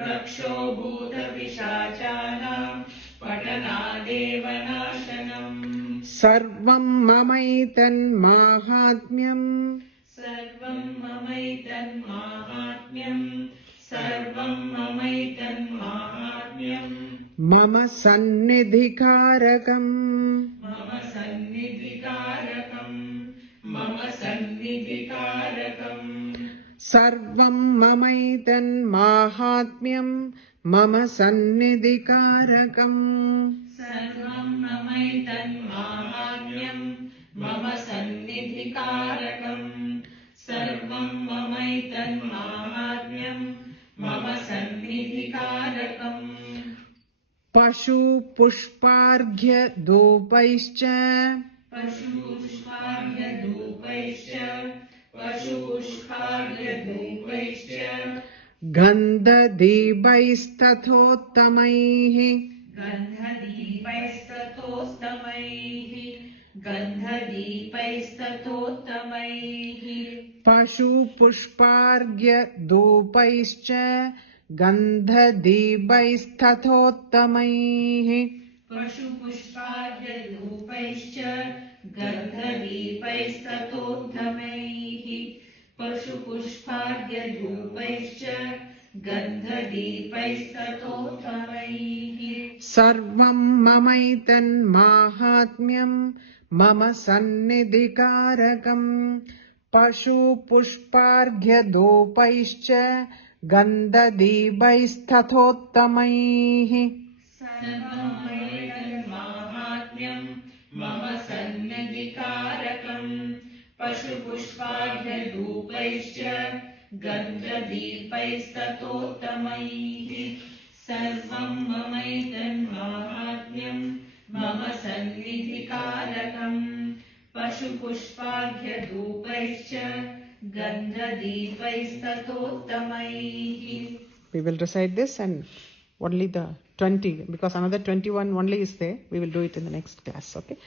रक्षो भूतपिशाचानां पटनादेव नाशनम् सर्वं ममैतन्माहात्म्यम् सर्वं ममैतन्माहात्म्यम् सर्वं ममैतन्माहात्म्यम् मम सन्निधिकारकम् मम सन्निधिकारकम् मम सन्निधिकारकम् सर्वं ममैतन्माहात्म्यम् मम सन्निधिकारकम् सर्वं ममैतन्माहात्म्यम् मम सन्निधिकारकम् सर्वं ममैतन्माहात्म्यम् मम सन्निधिकारकम् पशुपुष्पार्घ्यधूपैश्च पशुपुष्पार्घ्यधूपैश्च गन्धदीपैस्तथोत्तमैः गन्धदीपैस्तथोत्तमैः पशुपुष्पार्घ्यधूपैश्च गन्धदीपैस्तथोत्तमैः पशुपुष्पार्घ्यधूपैश्च गन्धदीपैस्तथोत्तमैः पशुपुष्पार्घ्यधूपैश्च गन्धदीपैस्तथोत्तमैः सर्वं ममैतन्माहात्म्यम् मम सन्निधिकारकम् पशुपुष्पार्घ्यधूपैश्च गन्धदीपैस्तथोत्तमैः सर्वं ममैतन्माहात्म्यम् मम सन्निधिकारकम् पशुपुष्पार्घ्यधूपैश्च गन्धदीपैस्तथोत्तमैः सर्वं ममैतन्माहात्म्यम् मम सन्निधिकारकम् पशुपुष्पार्घ्यधूपैश्च गन्धदीपैस्तथोत्तमैः. We will recite this and only the 20, because another 21 only is there. We will do it in the next class. Okay.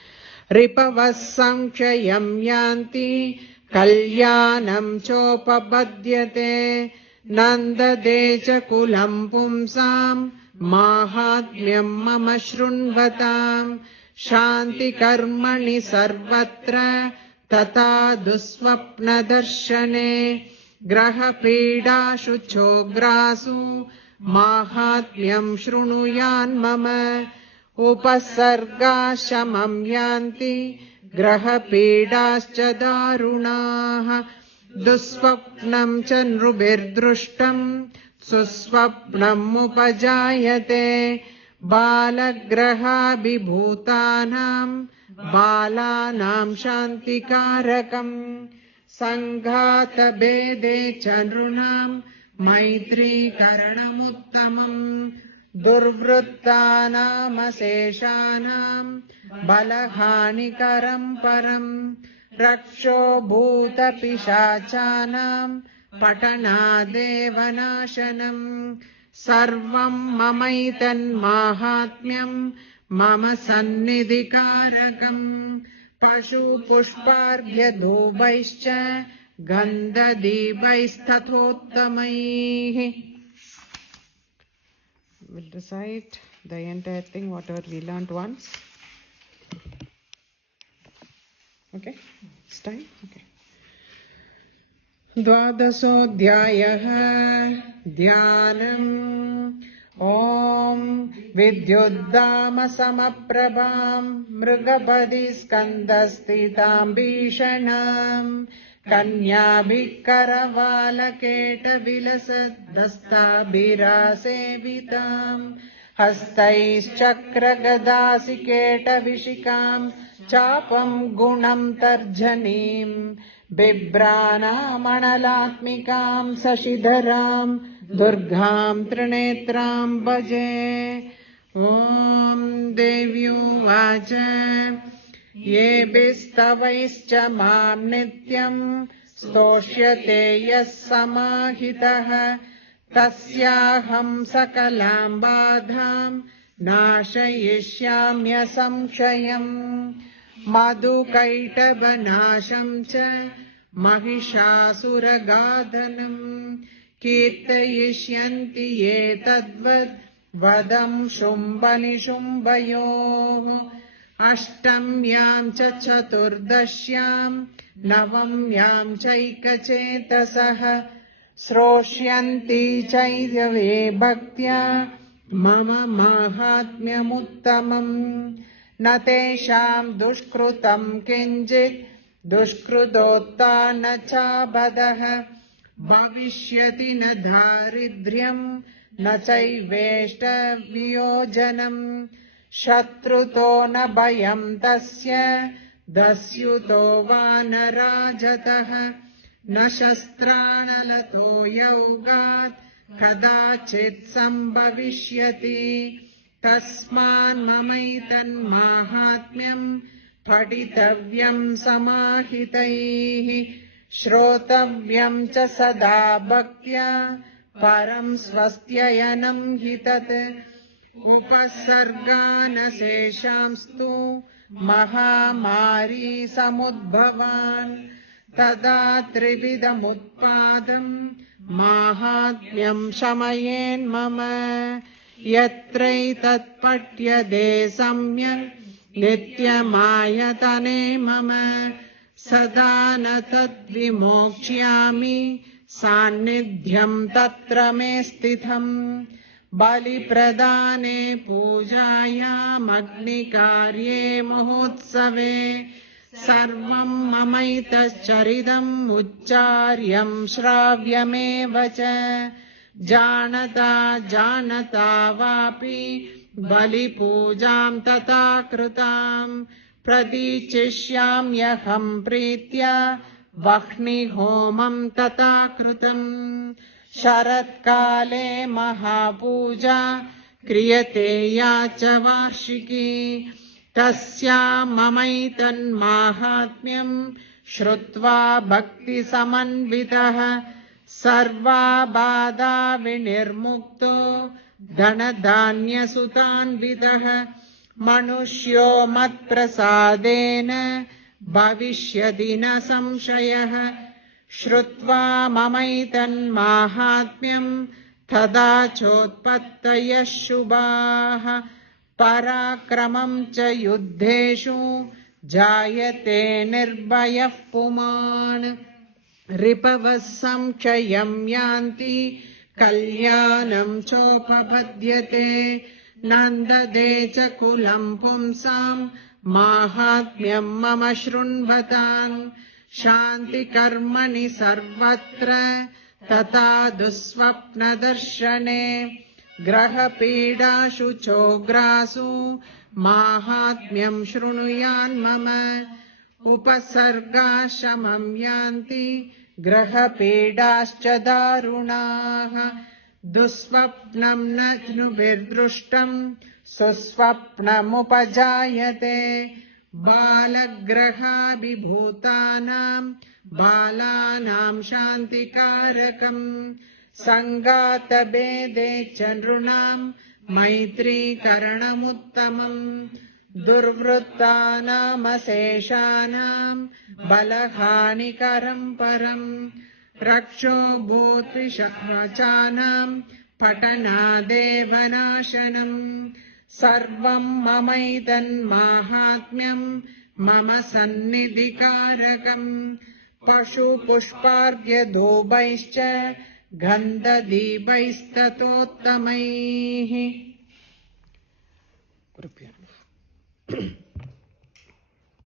Ripavas sankhayam yanti kalyanam chopapadyate nandade cha kulam pumsam mahatmyam mama shrunvatam shanti karmani sarvatra tata dusvapna darshane graha pida shuchograsu mahatmyam shrunuyan mama upasarga shamam yanti graha pidascha darunaha dusvapnam cha nrubirdrushtam susvapnam upajayate balagraha vibhutanam balanam shantikarakam sanghata bede chanrunam maitri karanamuttamam durvrittanam aseshanam balahanikaram param raksho bhuta pishachanam patanadevanashanam sarvam mamaitan mahatmyam mama sannidhikarakam pashu pushparghyadovaischa gandhadibaistathottamaih. We'll recite the entire thing, whatever we learned once. Okay? It's time? Okay. द्वादशोऽध्यायः ध्यानम् ॐ विद्युद्दामसमप्रभां मृगपदिस्कन्धस्थितां भीषणाम् कन्याभिः करवालकेटविलसद्दस्ताभिरासेविताम् हस्तैश्चक्रगदासिकेटविशिखां चापं गुणं तर्जनीम् बिभ्राणामणलात्मिकां शशिधरां दुर्गां त्रिनेत्रां भजे. ॐ देव्युवाच येभिस्तवैश्च मां नित्यं स्तोष्यते यः समाहितः तस्याहं सकलां बाधां नाशयिष्याम्यसंशयम् मधुकैटभनाशं च महिषासुरगाधनम् कीर्तयिष्यन्ति ये तद्वद् वदं शुम्भनिशुम्भयोः अष्टम्यां च चतुर्दश्यां नवम्यां चैकचेतसः श्रोष्यन्ति चैदवे भक्त्या मम माहात्म्यमुत्तमम् न तेषां दुष्कृतं किञ्चित् दुष्कृतोत्ता न चाबदः भविष्यति न दारिद्र्यं न चैवेष्टवियोजनम् शत्रुतो न भयं तस्य दस्युतो वा न राजतः न शस्त्राणलतो यौगात् कदाचित् सम्भविष्यति तस्मान्ममैतन्माहात्म्यं पठितव्यं समाहितैः श्रोतव्यं च सदा भक्त्या परं स्वस्त्ययनं हि तत् उपसर्गानशेषांस्तु महामारी समुद्भवान् तदा त्रिविधमुत्पादम् माहात्म्यं शमयेन्मम यत्रैतत्पठ्यते सम्यक् नित्यमायतने मम सदा न तद्विमोक्ष्यामि सान्निध्यं तत्र मे स्थितम् बलिप्रदाने पूजायामग्निकार्ये महोत्सवे सर्वं ममैतश्चरितम् उच्चार्यं श्राव्यमेव च जानता वापि बलिपूजां तथा कृतां प्रतीचिष्याम्यहं प्रीत्या वह्निहोमं तथा कृतम् शरत्काले महापूजा क्रियते या च वार्षिकी तस्या ममैतन्माहात्म्यं श्रुत्वा भक्तिसमन्वितः सर्वाबाधा विनिर्मुक्तो धनधान्यसुतान्वितः मनुष्यो मत्प्रसादेन भविष्यति न संशयः श्रुत्वा ममैतन्माहात्म्यं तदा चोत्पत्तयः शुभाः पराक्रमं च युद्धेषु जायते निर्भयः पुमान् रिपवः संक्षयं यान्ति कल्याणं चोपपद्यते नन्दते च कुलं पुंसां माहात्म्यं मम शृण्वताम् शान्तिकर्मणि सर्वत्र तथा दुःस्वप्नदर्शने ग्रहपीडासु चोग्रासु माहात्म्यं शृणुयान्मम उपसर्गाशमं यान्ति ग्रहपीडाश्च दारुणाः दुःस्वप्नं न नुभिर्दृष्टं सुस्वप्नमुपजायते बालग्रहाभिभूतानां बालानां शान्तिकारकम् सङ्गातभेदे च नृणां मैत्रीकरणमुत्तमम् दुर्वृत्तानामशेषाणां बलहानिकरं परम् रक्षोभूतिषाचानां पठनादेव नाशनम् सर्वं ममैतन्माहात्म्यं मम सन्निधिकारकम् पशुपुष्पार्घ्यधूपैश्च गन्धदीपैस्ततोत्तमैः.